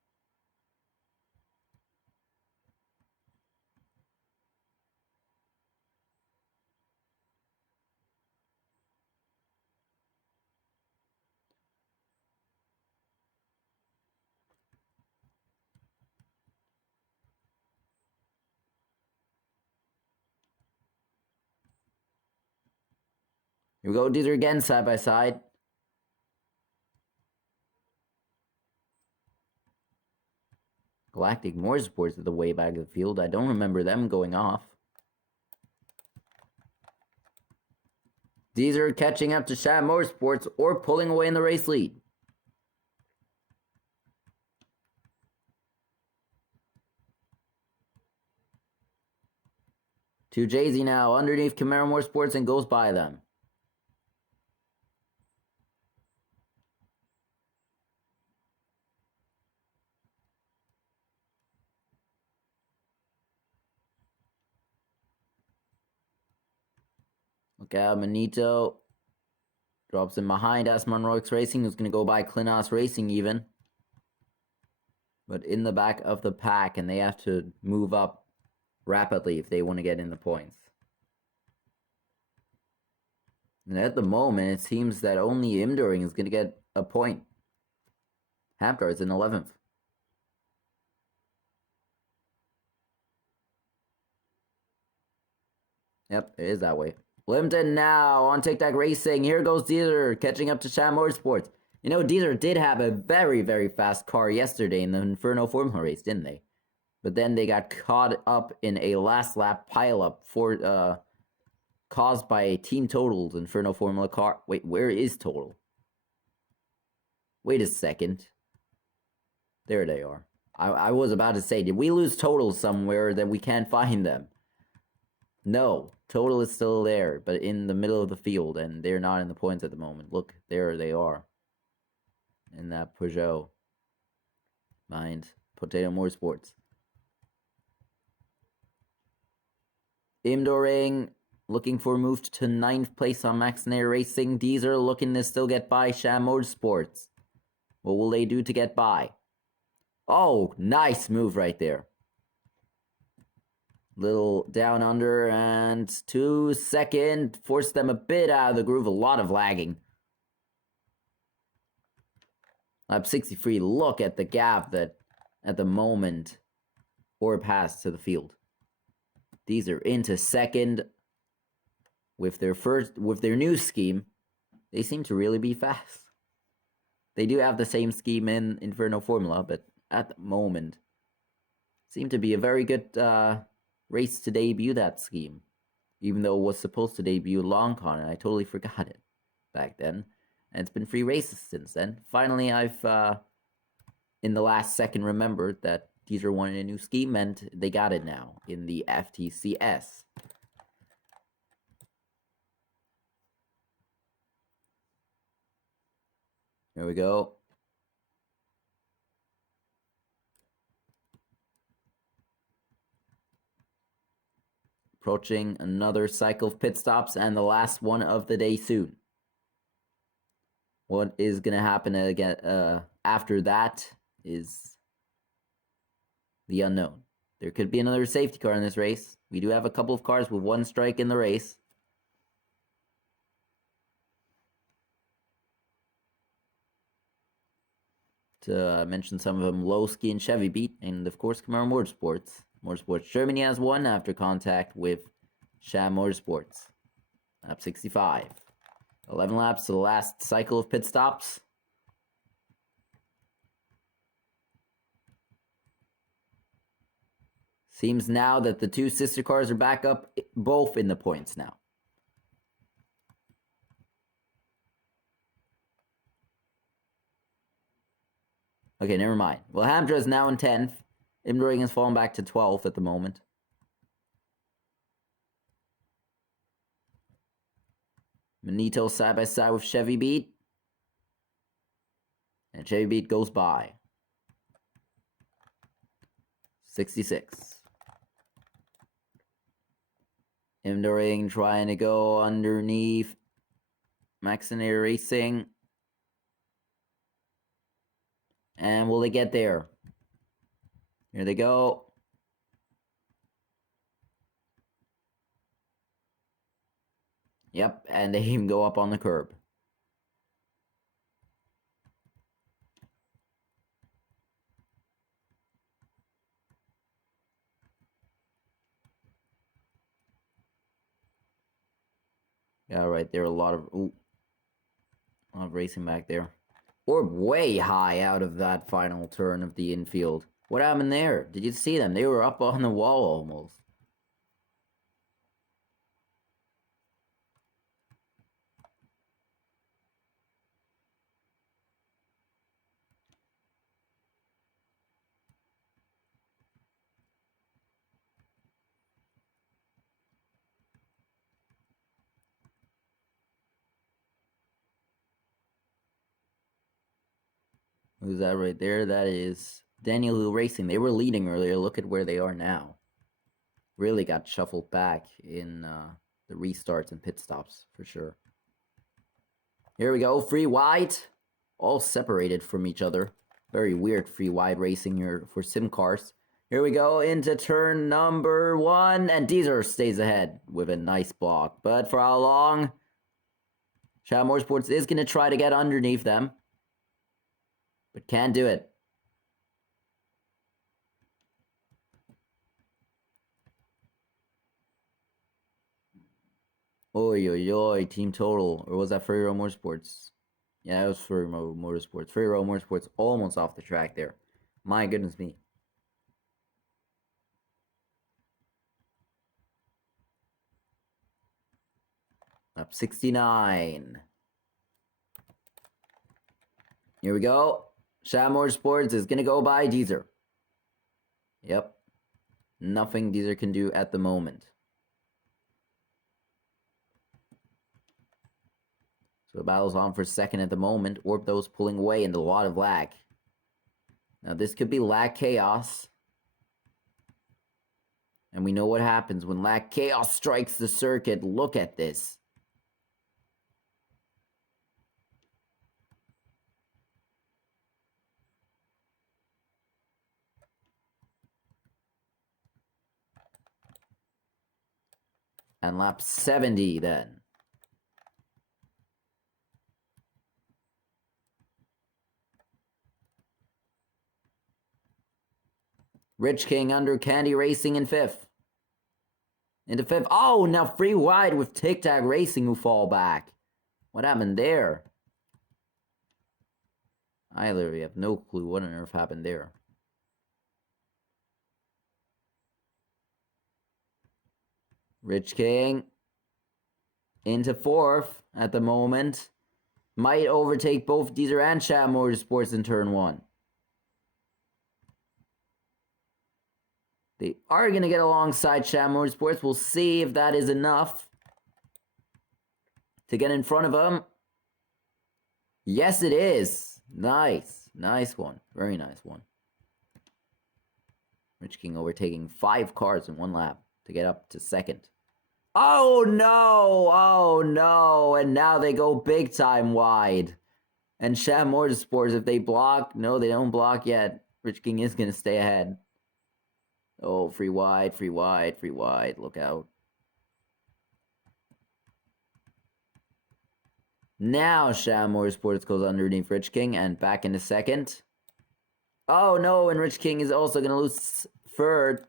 Here we go. Deezer again, side by side. Galactic Motorsports at the way back of the field. I don't remember them going off. Deezer catching up to Shadow Motorsports or pulling away in the race lead. To Jay-Z now underneath Camaro Motorsports and goes by them. Look out, Manito. Drops in behind Asmonroix Racing, who's going to go by Klinos Racing even. But in the back of the pack, and they have to move up rapidly if they want to get in the points. And at the moment, it seems that only Imduring is going to get a point. Hamdar is in 11th. Yep, it is that way. Limpton now on Tic Tac Racing. Here goes Deezer catching up to Sham Motorsports. You know, Deezer did have a very, very fast car yesterday in the Inferno Formula race, didn't they? But then they got caught up in a last lap pileup for caused by a Team Total's Inferno Formula car. Wait, where is Total? Wait a second. There they are. I was about to say, did we lose Total somewhere that we can't find them? No, Total is still there, but in the middle of the field, and they're not in the points at the moment. Look, there they are. In that Peugeot. Mind Potato Motorsports. Imdoring looking for a move to 9th place on Maxinair Racing. Deezer looking to still get by Sham Motorsports. What will they do to get by? Oh, nice move right there. Little down under and 2 second. Forced them a bit out of the groove. A lot of lagging. Lap 63. Look at the gap that at the moment Orb has to the field. These are into second. With their new scheme, they seem to really be fast. They do have the same scheme in Inferno Formula, but at the moment, seem to be a very good race to debut that scheme. Even though it was supposed to debut LongCon, and I totally forgot it back then. And it's been 3 races since then. Finally, I've, in the last second, remembered that these are wanting a new scheme, and they got it now in the FTCS. Here we go. Approaching another cycle of pit stops and the last one of the day soon. What is going to happen again after that is the unknown. There could be another safety car in this race. We do have a couple of cars with 1 strike in the race. To mention some of them, Lowski and Chevy Beat, and of course Camaro Motorsports. Motorsports Germany has won after contact with Sham Motorsports. Lap 65. 11 laps to the last cycle of pit stops. Seems now that the 2 sister cars are back up, both in the points now. Okay, never mind. Well, Hamdra is now in 10th. Imdoring has fallen back to 12th at the moment. Manito side by side with Chevy Beat. And Chevy Beat goes by. 66. Imdoring trying to go underneath Maxinair Racing. And will they get there? Here they go. Yep, and they even go up on the curb. Yeah, right there, a lot of racing back there. Or way high out of that final turn of the infield. What happened there? Did you see them? They were up on the wall almost. Who's that right there? That is Daniel Hill Racing. They were leading earlier. Look at where they are now. Really got shuffled back in the restarts and pit stops for sure. Here we go, free wide. All separated from each other. Very weird free wide racing here for sim cars. Here we go into turn number 1, and Deezer stays ahead with a nice block. But for how long? Shadow Motorsports is going to try to get underneath them, but can't do it. Oi, oi, oi, team total. Or was that Free Row Motorsports? Yeah, it was Free Row Motorsports. Free Row Motorsports almost off the track there. My goodness me. Up 69. Here we go. Shadow Motorsports is going to go by Deezer. Yep. Nothing Deezer can do at the moment. So the battle's on for second at the moment. Orpto's pulling away into a lot of lag. Now this could be lag chaos. And we know what happens when lag chaos strikes the circuit. Look at this. And lap 70 then. Rich King under Candy Racing in 5th. Into 5th. Oh, now free wide with Tic Tac Racing who fall back. What happened there? I literally have no clue what on earth happened there. Rich King into 4th at the moment. Might overtake both Deezer and Shadow Motorsports in turn 1. They are going to get alongside Shadow Motorsports. We'll see if that is enough to get in front of them. Yes, it is. Nice. Nice one. Very nice one. Rich King overtaking 5 cars in 1 lap to get up to second. Oh no! Oh no! And now they go big time wide. And Shadow Motorsports, if they block, no, they don't block yet. Rich King is going to stay ahead. Oh, free wide, free wide, free wide. Look out. Now Shadow Motorsports goes underneath Rich King and back into second. Oh no, and Rich King is also going to lose third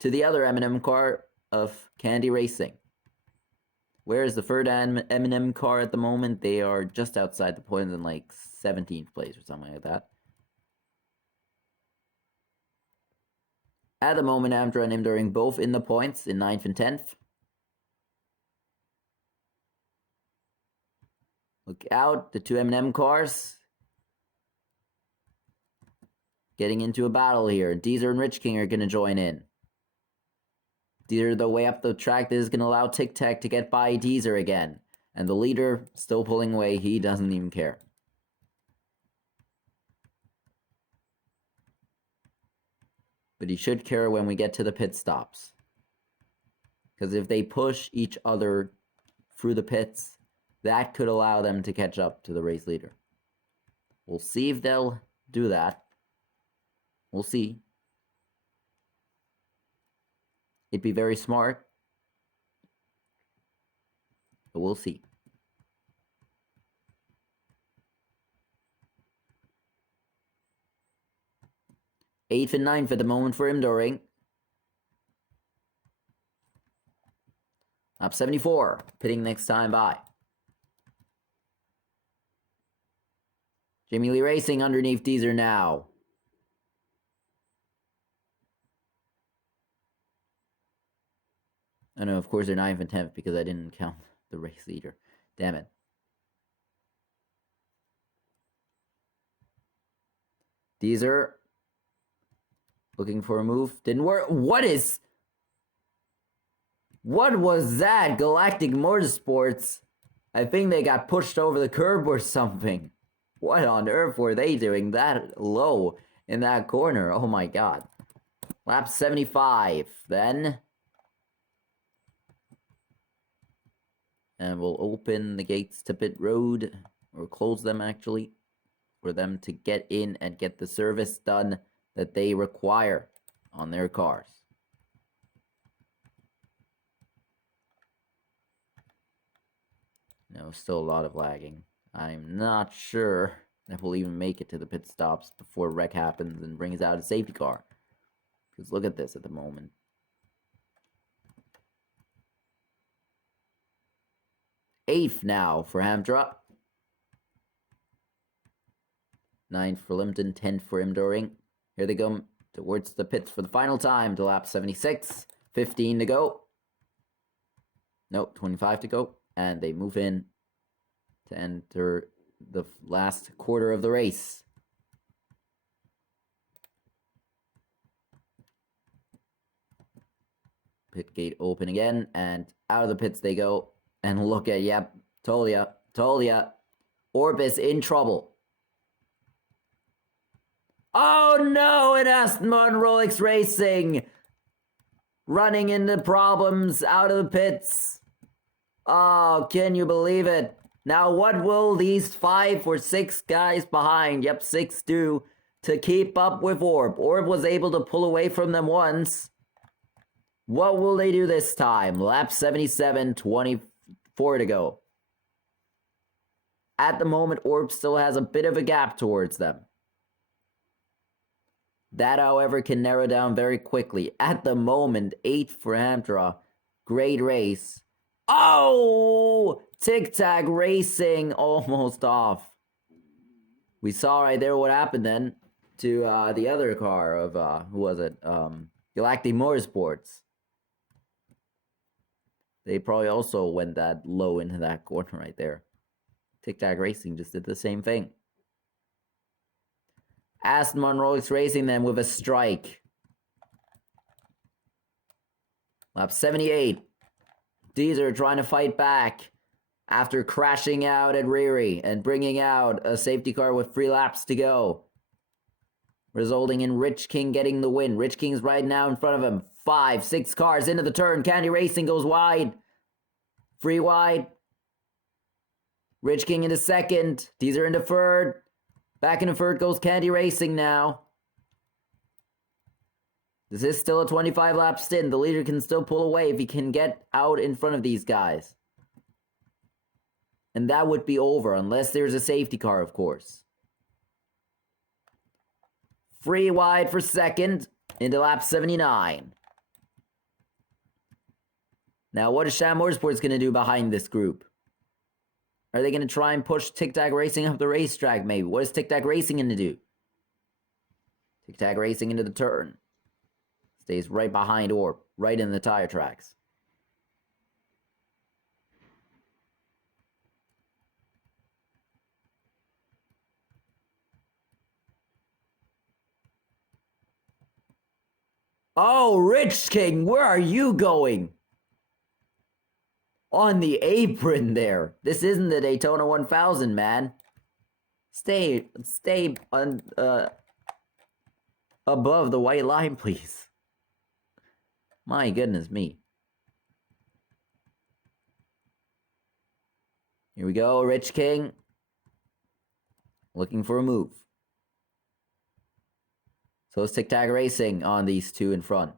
to the other M&M car of Candy Racing. Where is the third M&M car at the moment? They are just outside the points in like 17th place or something like that. At the moment, Amdra and Imduring both in the points in 9th and 10th. Look out, the 2 M&M cars. Getting into a battle here. Deezer and Rich King are going to join in. Deezer, the way up the track, this is going to allow Tic Tac to get by Deezer again. And the leader still pulling away. He doesn't even care. But he should care when we get to the pit stops. Because if they push each other through the pits, that could allow them to catch up to the race leader. We'll see if they'll do that. We'll see. It'd be very smart. But we'll see. 8th and 9th at the moment for Imduring. Up 74. Pitting next time by. Jamie Lee Racing underneath Deezer now. Oh no, of course they're 9th and 10th because I didn't count the race leader. Damn it. Deezer. Looking for a move. Didn't work. What was that? Galactic Motorsports. I think they got pushed over the curb or something. What on earth were they doing that low in that corner? Oh my god. Lap 75 then. And we'll open the gates to pit road, or close them actually, for them to get in and get the service done that they require on their cars. No, still a lot of lagging. I'm not sure that we'll even make it to the pit stops before wreck happens and brings out a safety car. Because look at this at the moment. 8th now for Hamdra. 9th for Limpton, 10th for Imdoring. Here they go towards the pits for the final time to lap 76. 15 to go. Nope, 25 to go. And they move in to enter the last quarter of the race. Pit gate open again, and out of the pits they go. And look at, yep, told ya. Orbis in trouble. Oh no, it Aston Martin Rolex Racing running into problems out of the pits. Oh, can you believe it? Now what will these 5 or 6 guys behind, yep, 6 do, to keep up with Orb? Orb was able to pull away from them once. What will they do this time? Lap 77, 24 to go. At the moment, Orb still has a bit of a gap towards them. That, however, can narrow down very quickly. At the moment, 8 for Hamdra. Great race. Oh! Tic Tac Racing almost off. We saw right there what happened then to the other car of, who was it? Galactic Motorsports. They probably also went that low into that corner right there. Tic Tac Racing just did the same thing. Aston Martin Rolex Racing then with a strike. Lap 78. Deezer trying to fight back after crashing out at Riri and bringing out a safety car with 3 laps to go. Resulting in Rich King getting the win. Rich King's right now in front of him. 5, 6 cars into the turn. Candy Racing goes wide. Free wide. Rich King into second. Deezer into third. Back into third goes Candy Racing now. This is still a 25 lap stint. The leader can still pull away if he can get out in front of these guys. And that would be over unless there's a safety car, of course. Free wide for second into lap 79. Now, what is Sham Motorsports going to do behind this group? Are they going to try and push Tic Tac Racing up the racetrack, maybe? What is Tic Tac Racing going to do? Tic Tac Racing into the turn. Stays right behind Orb, right in the tire tracks. Oh, Rich King, where are you going? On the apron there. This isn't the Daytona 1000, man. Stay on, above the white line, please. My goodness me. Here we go, Rich King. Looking for a move. So it's Tic Tac Racing on these 2 in front.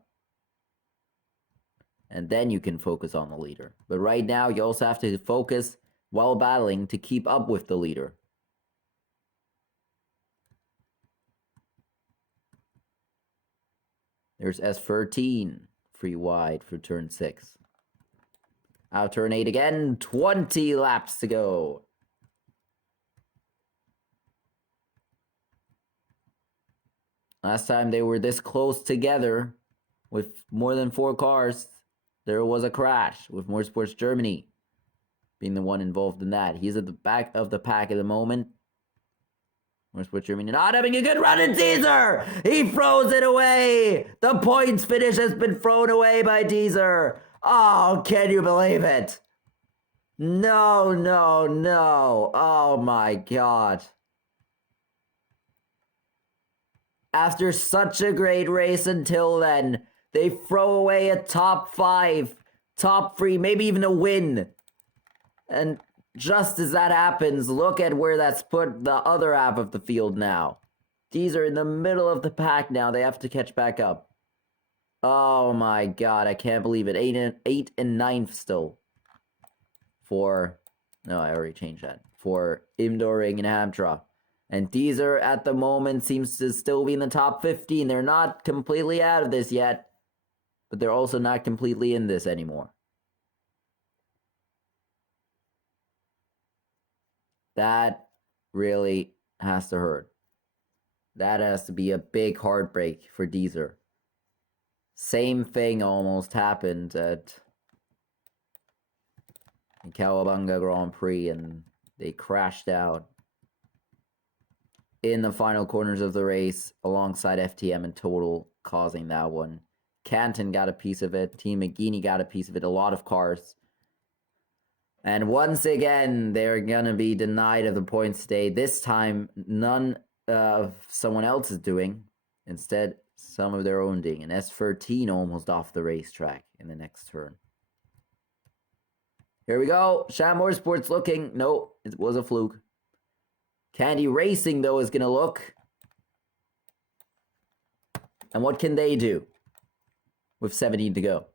And then you can focus on the leader. But right now, you also have to focus while battling to keep up with the leader. There's S13. Free wide for turn 6. Out turn 8 again. 20 laps to go. Last time they were this close together with more than 4 cars, there was a crash with Motorsports Germany being the one involved in that. He's at the back of the pack at the moment. Motorsports Germany not having a good run in Deezer! He throws it away! The points finish has been thrown away by Deezer! Oh, can you believe it? No. Oh my god. After such a great race until then, they throw away a top 5, top 3, maybe even a win. And just as that happens, look at where that's put the other half of the field now. These are in the middle of the pack now. They have to catch back up. Oh my god, I can't believe it. 8 and 9th still. No, I already changed that. For Imdoring and Hamtra. And Deezer at the moment seems to still be in the top 15. They're not completely out of this yet. But they're also not completely in this anymore. That really has to hurt. That has to be a big heartbreak for Deezer. Same thing almost happened at Cowabunga Grand Prix, and they crashed out in the final corners of the race alongside FTM in total, causing that one. Canton got a piece of it. Team McGeaney got a piece of it. A lot of cars. And once again, they're going to be denied of the points today. This time, none of someone else is doing. Instead, some of their own doing. And S13 almost off the racetrack in the next turn. Here we go. Sham Motorsports looking. No, it was a fluke. Candy Racing, though, is going to look. And what can they do with 17 to go?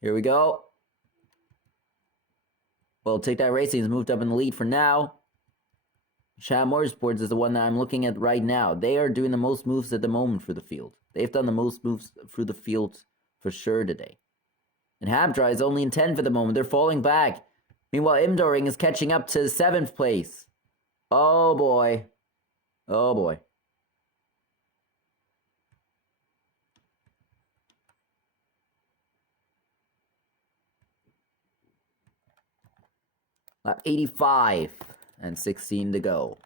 Here we go. Well, Tic Tac Racing has moved up in the lead for now. Sham Motorsports is the one that I'm looking at right now. They are doing the most moves at the moment for the field. They've done the most moves through the field for sure today. And Hamdra is only in 10th for the moment. They're falling back. Meanwhile, Imdoring is catching up to 7th place. Oh boy. Oh boy. Lap 85 and 16 to go.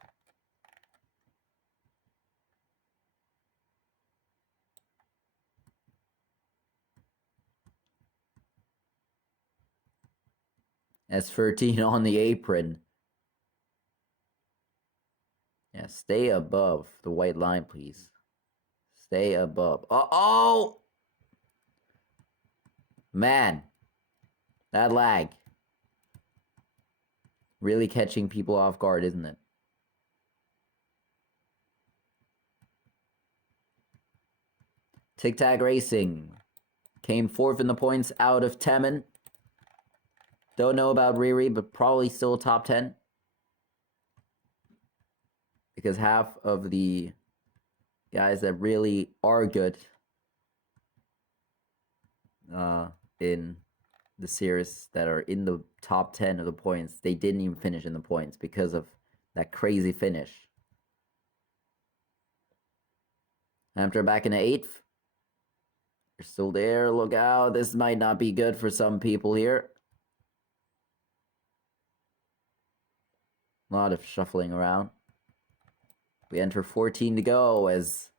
S13 on the apron. Yeah, stay above the white line, please. Stay above. Oh! Man. That lag. Really catching people off guard, isn't it? Tic Tac Racing came 4th in the points out of Temin. Don't know about Riri, but probably still top 10. Because half of the guys that really are good in the series that are in the top 10 of the points, they didn't even finish in the points because of that crazy finish. After back in the 8th. They're still there. Look out. This might not be good for some people here. A lot of shuffling around. We enter 14 to go as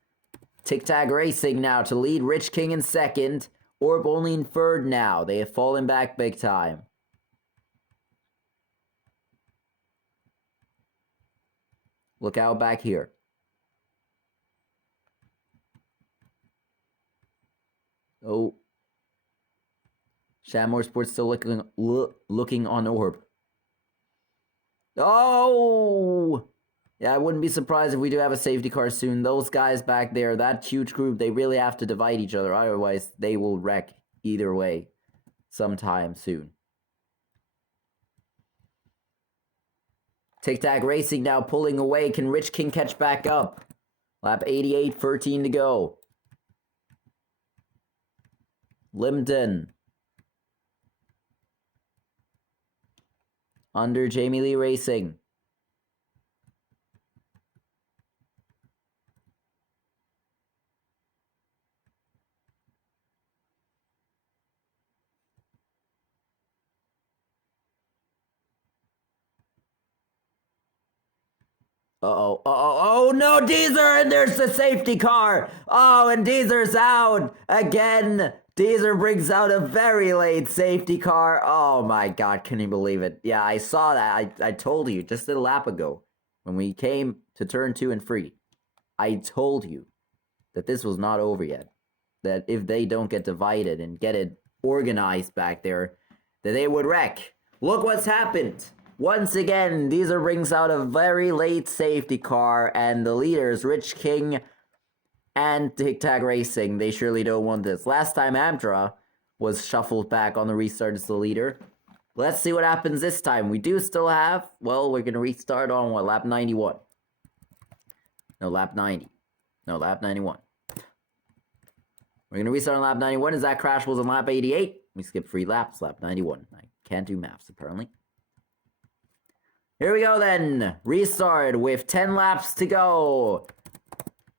Tic Tac Racing now to lead. Rich King in 2nd. Orb only in 3rd now. They have fallen back big time. Look out back here. Oh. Sham Motorsports still looking on Orb. Oh! Yeah, I wouldn't be surprised if we do have a safety car soon. Those guys back there, that huge group, they really have to divide each other. Otherwise, they will wreck either way sometime soon. Tic Tac Racing now pulling away. Can Rich King catch back up? Lap 88, 13 to go. Limpton. Under Jamie Lee Racing. Oh no, Deezer, and there's the safety car. Oh, and Deezer's out again. Deezer brings out a very late safety car. Oh my god, can you believe it? Yeah, I saw that. I told you just a lap ago when we came to turn 2 and 3. I told you that this was not over yet. that if they don't get divided and get it organized back there, that they would wreck. Look what's happened. Once again, Diesel brings out a very late safety car, and the leaders, Rich King and Tic Tac Racing, they surely don't want this. Last time Amtra was shuffled back on the restart as the leader. Let's see what happens this time. We do still have, well, we're going to restart on what, lap 91? No, lap 90. No, lap 91. We're going to restart on lap 91 as that crash was on lap 88. We skip 3 laps, lap 91. I can't do maths, apparently. Here we go then. Restart with 10 laps to go.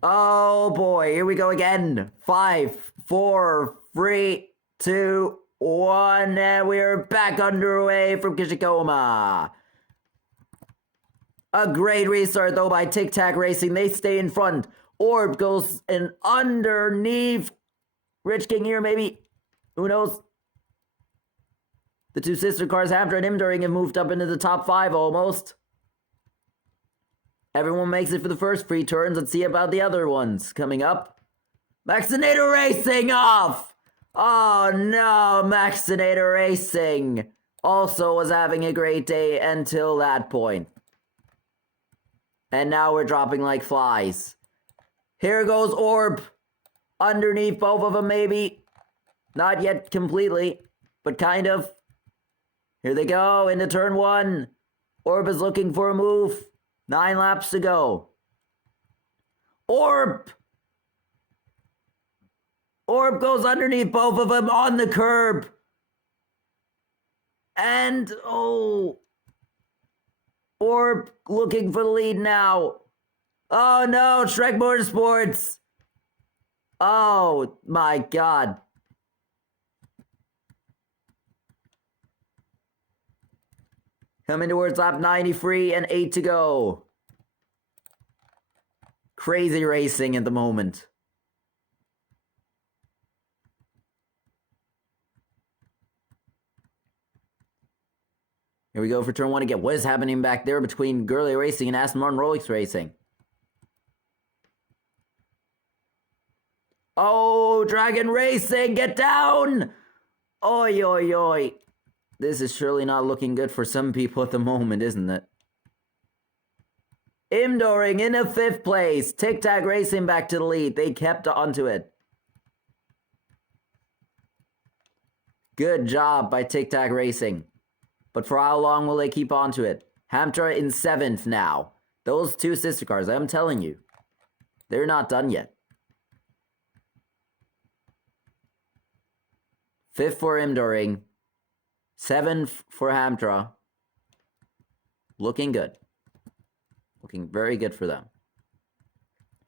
Oh boy, here we go again. 5, 4, 3, 2, 1, and we're back underway from Koshikoma. A great restart though by Tic Tac Racing. They stay in front. Orb goes in underneath. Rich King here, maybe. Who knows? The two sister cars, Hamter and Imduring, have moved up into the top 5 almost. Everyone makes it for the first 3 turns. Let's see about the other ones coming up. Maxinator Racing off! Oh no, Maxinator Racing also was having a great day until that point. And now we're dropping like flies. Here goes Orb. Underneath both of them, maybe. Not yet completely, but kind of. Here they go into turn 1. Orb is looking for a move. 9 laps to go. Orb! Orb goes underneath both of them on the curb. And, oh. Orb looking for the lead now. Oh no, Shrek Motorsports. Oh my god. Coming towards lap 93 and 8 to go. Crazy racing at the moment. Here we go for turn 1 again. What is happening back there between Gurley Racing and Aston Martin Rolex Racing? Oh, Dragon Racing, get down! Oi, oi, oi. This is surely not looking good for some people at the moment, isn't it? Imduring in a 5th place. Tic Tac Racing back to the lead. They kept onto it. Good job by Tic Tac Racing. But for how long will they keep onto it? Hamtra in 7th now. Those two sister cars, I'm telling you. They're not done yet. 5th for Imduring. 7th for Hamtra. Looking good. Looking very good for them.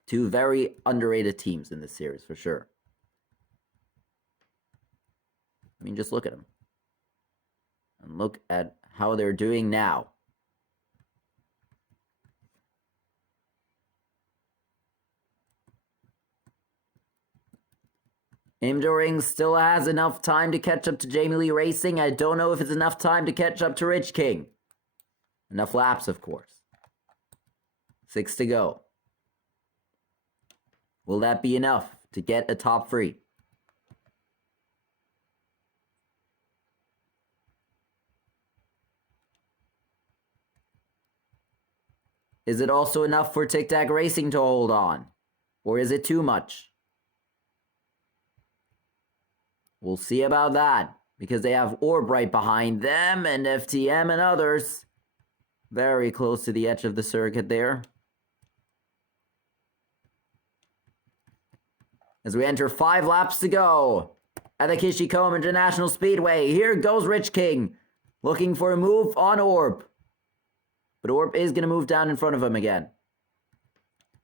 2 very underrated teams in this series, for sure. I mean, just look at them. And look at how they're doing now. Imduring still has enough time to catch up to Jamie Lee Racing. I don't know if it's enough time to catch up to Rich King. Enough laps, of course. 6 to go. Will that be enough to get a top 3? Is it also enough for Tic Tac Racing to hold on? Or is it too much? We'll see about that. Because they have Orb right behind them and FTM and others. Very close to the edge of the circuit there. As we enter 5 laps to go at the Koshikoma International Speedway. Here goes Rich King. Looking for a move on Orb. But Orb is going to move down in front of him again.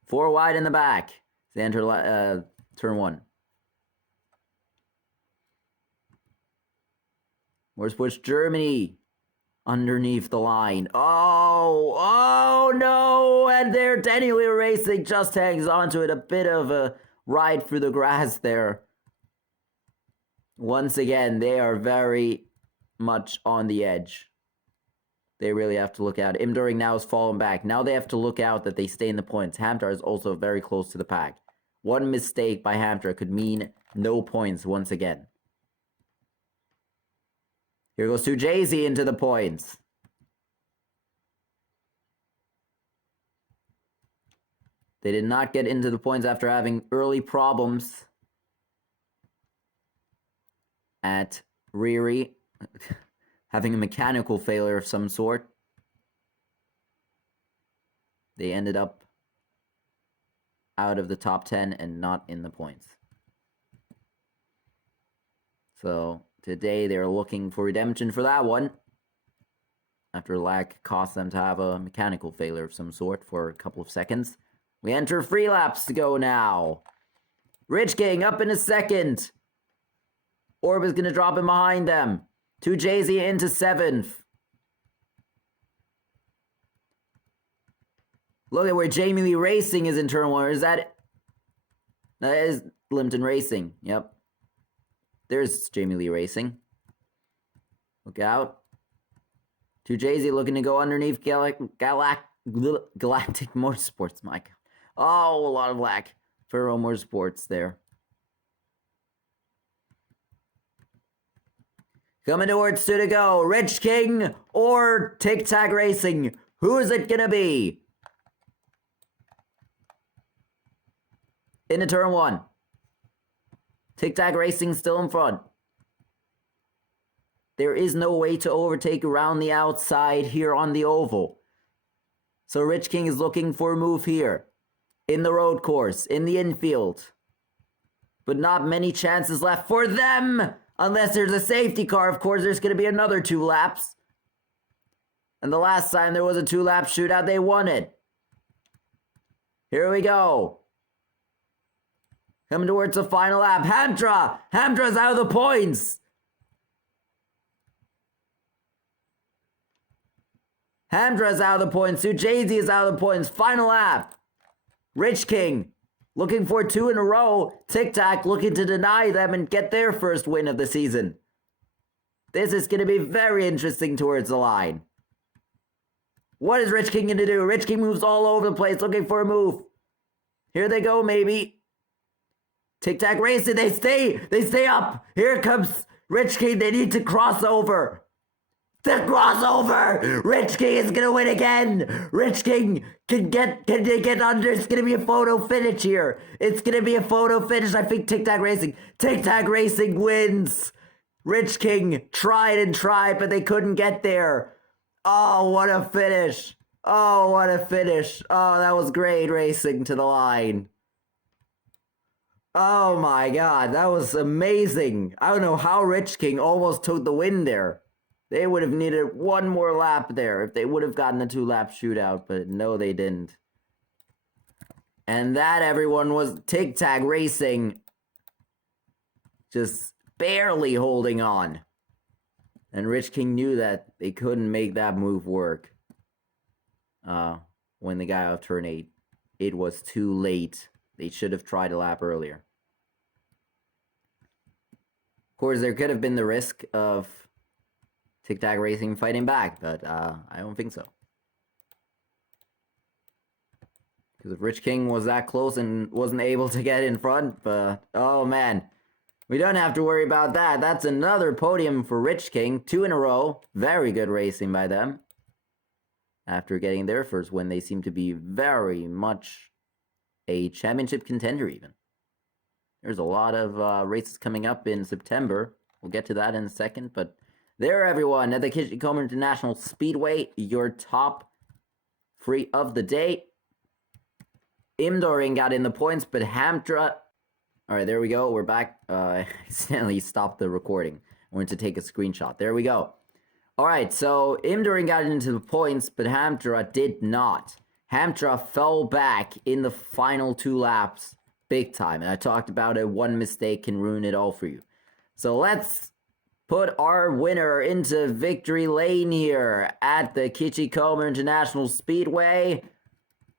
4 wide in the back. They enter turn 1. Where's Push Germany? Underneath the line. Oh no! And there, Danny Lee Racing just hangs onto it. A bit of a ride through the grass there. Once again, they are very much on the edge. They really have to look out. Imduring now has fallen back. Now they have to look out that they stay in the points. Hamter is also very close to the pack. One mistake by Hamter could mean No points once again. Here goes to Jay-Z into the points. They did not get into the points after having early problems at Riri, having a mechanical failure of some sort. They ended up out of the top 10 and not in the points. So today they're looking for redemption for that one. After lag cost them to have a mechanical failure of some sort for a couple of seconds. We enter free laps to go now. Rich King up in a second. Orb is going to drop in behind them. To Jay-Z into 7th. Look at where Jamie Lee Racing is in turn 1. Is that... That is Limpton Racing. Yep. There's Jamie Lee Racing. Look out. To Jay-Z looking to go underneath Galactic Motorsports. My God. Oh, a lot of lag. Furrow Motorsports there. Coming towards 2 to go. Rich King or Tic Tac Racing. Who is it going to be? Into turn 1. Tic Tac Racing still in front. There is no way to overtake around the outside here on the oval. So Rich King is looking for a move here. In the road course, in the infield. But not many chances left for them! Unless there's a safety car, of course, there's going to be another 2 laps. And the last time there was a 2-lap shootout, they won it. Here we go. Coming towards the final lap. Hamtra! Hamtra's out of the points! Hamtra's out of the points. Jay-Z is out of the points. Final lap. Rich King looking for 2 in a row. Tic Tac looking to deny them and get their first win of the season. This is going to be very interesting towards the line. What is Rich King going to do? Rich King moves all over the place looking for a move. Here they go, maybe. Tic Tac Racing, they stay up. Here comes Rich King. They need to cross over. The crossover! Rich King is gonna win again! Rich King can they get under? It's gonna be a photo finish here. It's gonna be a photo finish. I think Tic Tac Racing. Tic Tac Racing wins. Rich King tried and tried, but they couldn't get there. Oh, what a finish. Oh, what a finish. Oh, that was great racing to the line. Oh my God, that was amazing. I don't know how Rich King almost took the win there. They would have needed 1 more lap there if they would have gotten a 2-lap shootout, but no, they didn't. And that, everyone, was Tic Tac Racing just barely holding on. And Rich King knew that they couldn't make that move work when they got off turn 8. It was too late. They should have tried a lap earlier. Of course, there could have been the risk of Tic Tac Racing fighting back, but I don't think so. Because if Rich King was that close and wasn't able to get in front, but oh man, we don't have to worry about that. That's another podium for Rich King, 2 in a row. Very good racing by them. After getting their first win, they seem to be very much a championship contender even. There's a lot of races coming up in September. We'll get to that in a second, but there, everyone, at the Koshikoma International Speedway, your top 3 of the day. Imdoring got in the points, but Hamtra... Alright, there we go. We're back. I accidentally stopped the recording. I wanted to take a screenshot. There we go. Alright, so Imdoring got into the points, but Hamtra did not. Hamtra fell back in the final 2 laps big time. And I talked about it. 1 mistake can ruin it all for you. So let's put our winner into victory lane here at the Koshikoma International Speedway.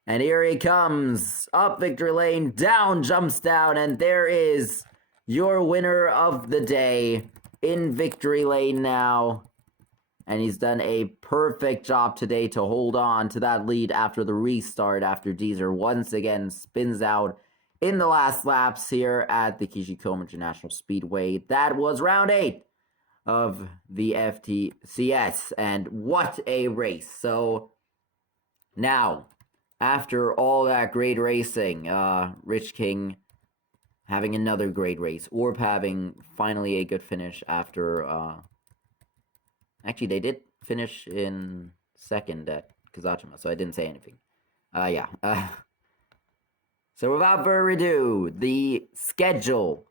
And here he comes. Up victory lane, down, jumps down, and there is your winner of the day in victory lane now. And he's done a perfect job today to hold on to that lead after the restart, after Deezer once again spins out in the last laps here at the Koshikoma International Speedway. That was round 8 of the FTCS, and what a race. So now, after all that great racing, Rich King having another great race, Orb having finally a good finish after, actually they did finish in second at Kazachima, so I didn't say anything. Yeah. So without further ado, the schedule.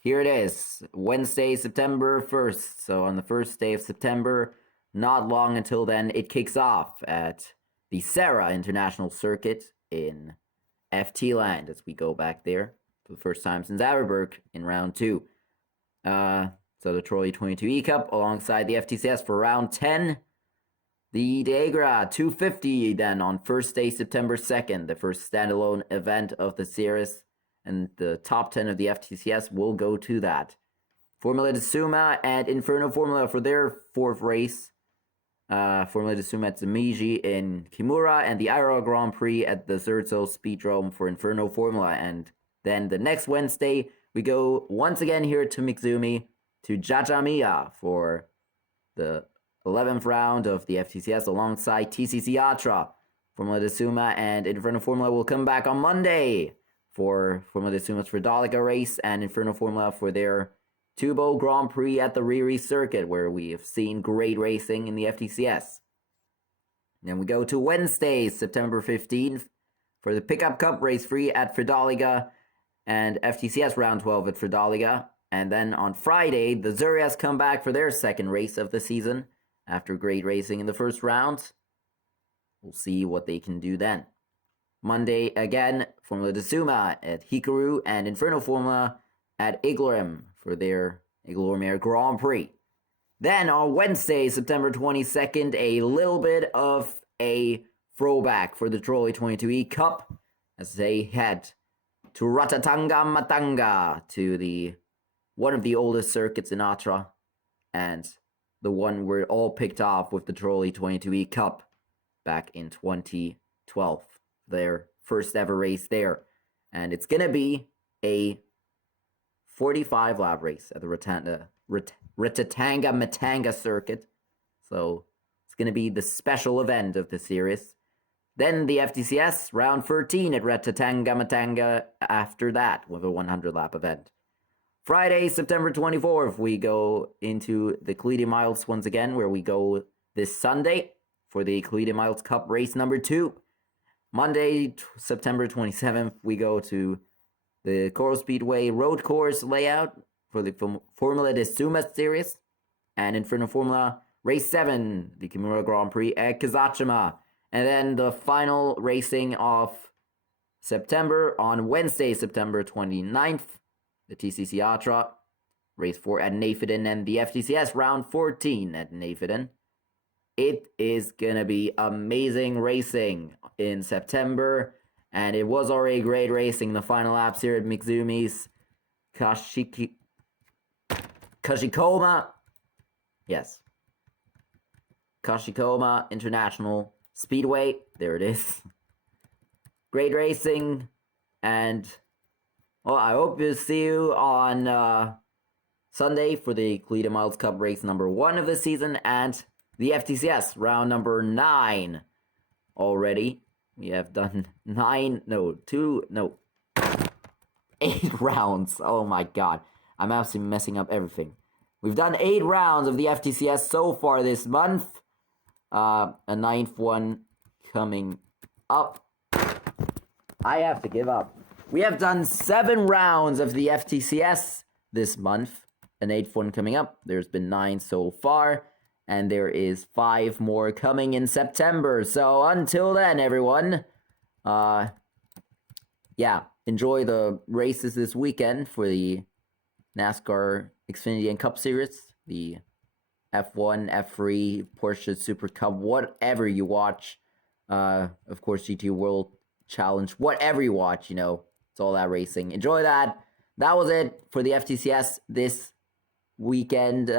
Here it is, Wednesday, September 1st. So on the first day of September, not long until then, it kicks off at the Sarah International Circuit in FT Land as we go back there for the first time since Averberg in round 2. So the Trolley 22E Cup alongside the FTCS for round 10. The Degra 250 then on first day, September 2nd, the first standalone event of the series, and the top 10 of the FTCS will go to that. Formula de Suma and Inferno Formula for their fourth race. Formula de Suma at Zamiji in Kimura, and the Ira Grand Prix at the Zerzo Speedrome for Inferno Formula. And then the next Wednesday, we go once again here to Mizumi, to Jajamiya for the 11th round of the FTCS alongside TCC Atra. Formula de Suma and Inferno Formula will come back on Monday for Formula de Suma's Fredolica race and Inferno Formula for their Tubo Grand Prix at the Riri Circuit, where we have seen great racing in the FTCS. Then we go to Wednesday, September 15th, for the Pickup Cup race free at Fredolica and FTCS round 12 at Fredolica. And then on Friday, the Zurias come back for their second race of the season after great racing in the first round. We'll see what they can do then. Monday, again, Formula de Suma at Hikaru and Inferno Formula at Iglorem for their Iglorem Grand Prix. Then on Wednesday, September 22nd, a little bit of a throwback for the Trolley 22E Cup as they head to Ratatanga Matanga, to the one of the oldest circuits in Atra, and the one where it all picked off with the Trolley 22E Cup back in 2012. Their first ever race there. And it's going to be a 45 lap race at the Ratatanga Matanga circuit. So it's going to be the special event of the series. Then the FTCS round 13 at Ratatanga Matanga after that with a 100 lap event. Friday, September 24th, we go into the Cleety Miles once again, where we go this Sunday for the Cleety Miles Cup race number 2. Monday, September 27th, we go to the Coral Speedway road course layout for the Formula de Suma series and Inferno Formula race 7, the Kimura Grand Prix at Kazachima. And then the final racing of September on Wednesday, September 29th, the TCC Atra, race 4 at Nafiden, and the FTCS round 14 at Nafiden. It is going to be amazing racing in September, and it was already great racing the final laps here at Mizumi's Koshikoma. Yes. Koshikoma International Speedway. There it is. Great racing, and well, I hope to see you on Sunday for the Cleety Miles Cup race number 1 of the season and the FTCS round number 9 already. We have done 8 rounds. Oh my god. I'm absolutely messing up everything. We've done 8 rounds of the FTCS so far this month. A 9th one coming up. I have to give up. We have done 7 rounds of the FTCS this month. An 8th one coming up. There's been 9 so far. And there is 5 more coming in September. So until then, everyone, yeah, enjoy the races this weekend for the NASCAR Xfinity and Cup Series, the F1, F3, Porsche Super Cup, whatever you watch. Of course, GT World Challenge, whatever you watch, you know, it's all that racing. Enjoy that. That was it for the FTCS this weekend.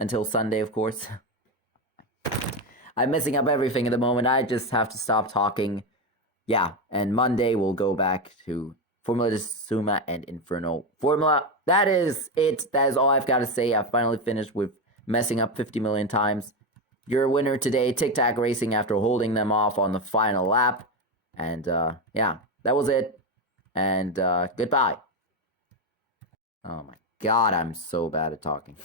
Until Sunday, of course. I'm messing up everything at the moment. I just have to stop talking. Yeah, and Monday we'll go back to Formula de Suma, and Inferno Formula. That is it. That is all I've got to say. I finally finished with messing up 50 million times. Your winner today, Tic Tac Racing, after holding them off on the final lap. And yeah, that was it. And goodbye. Oh my god, I'm so bad at talking.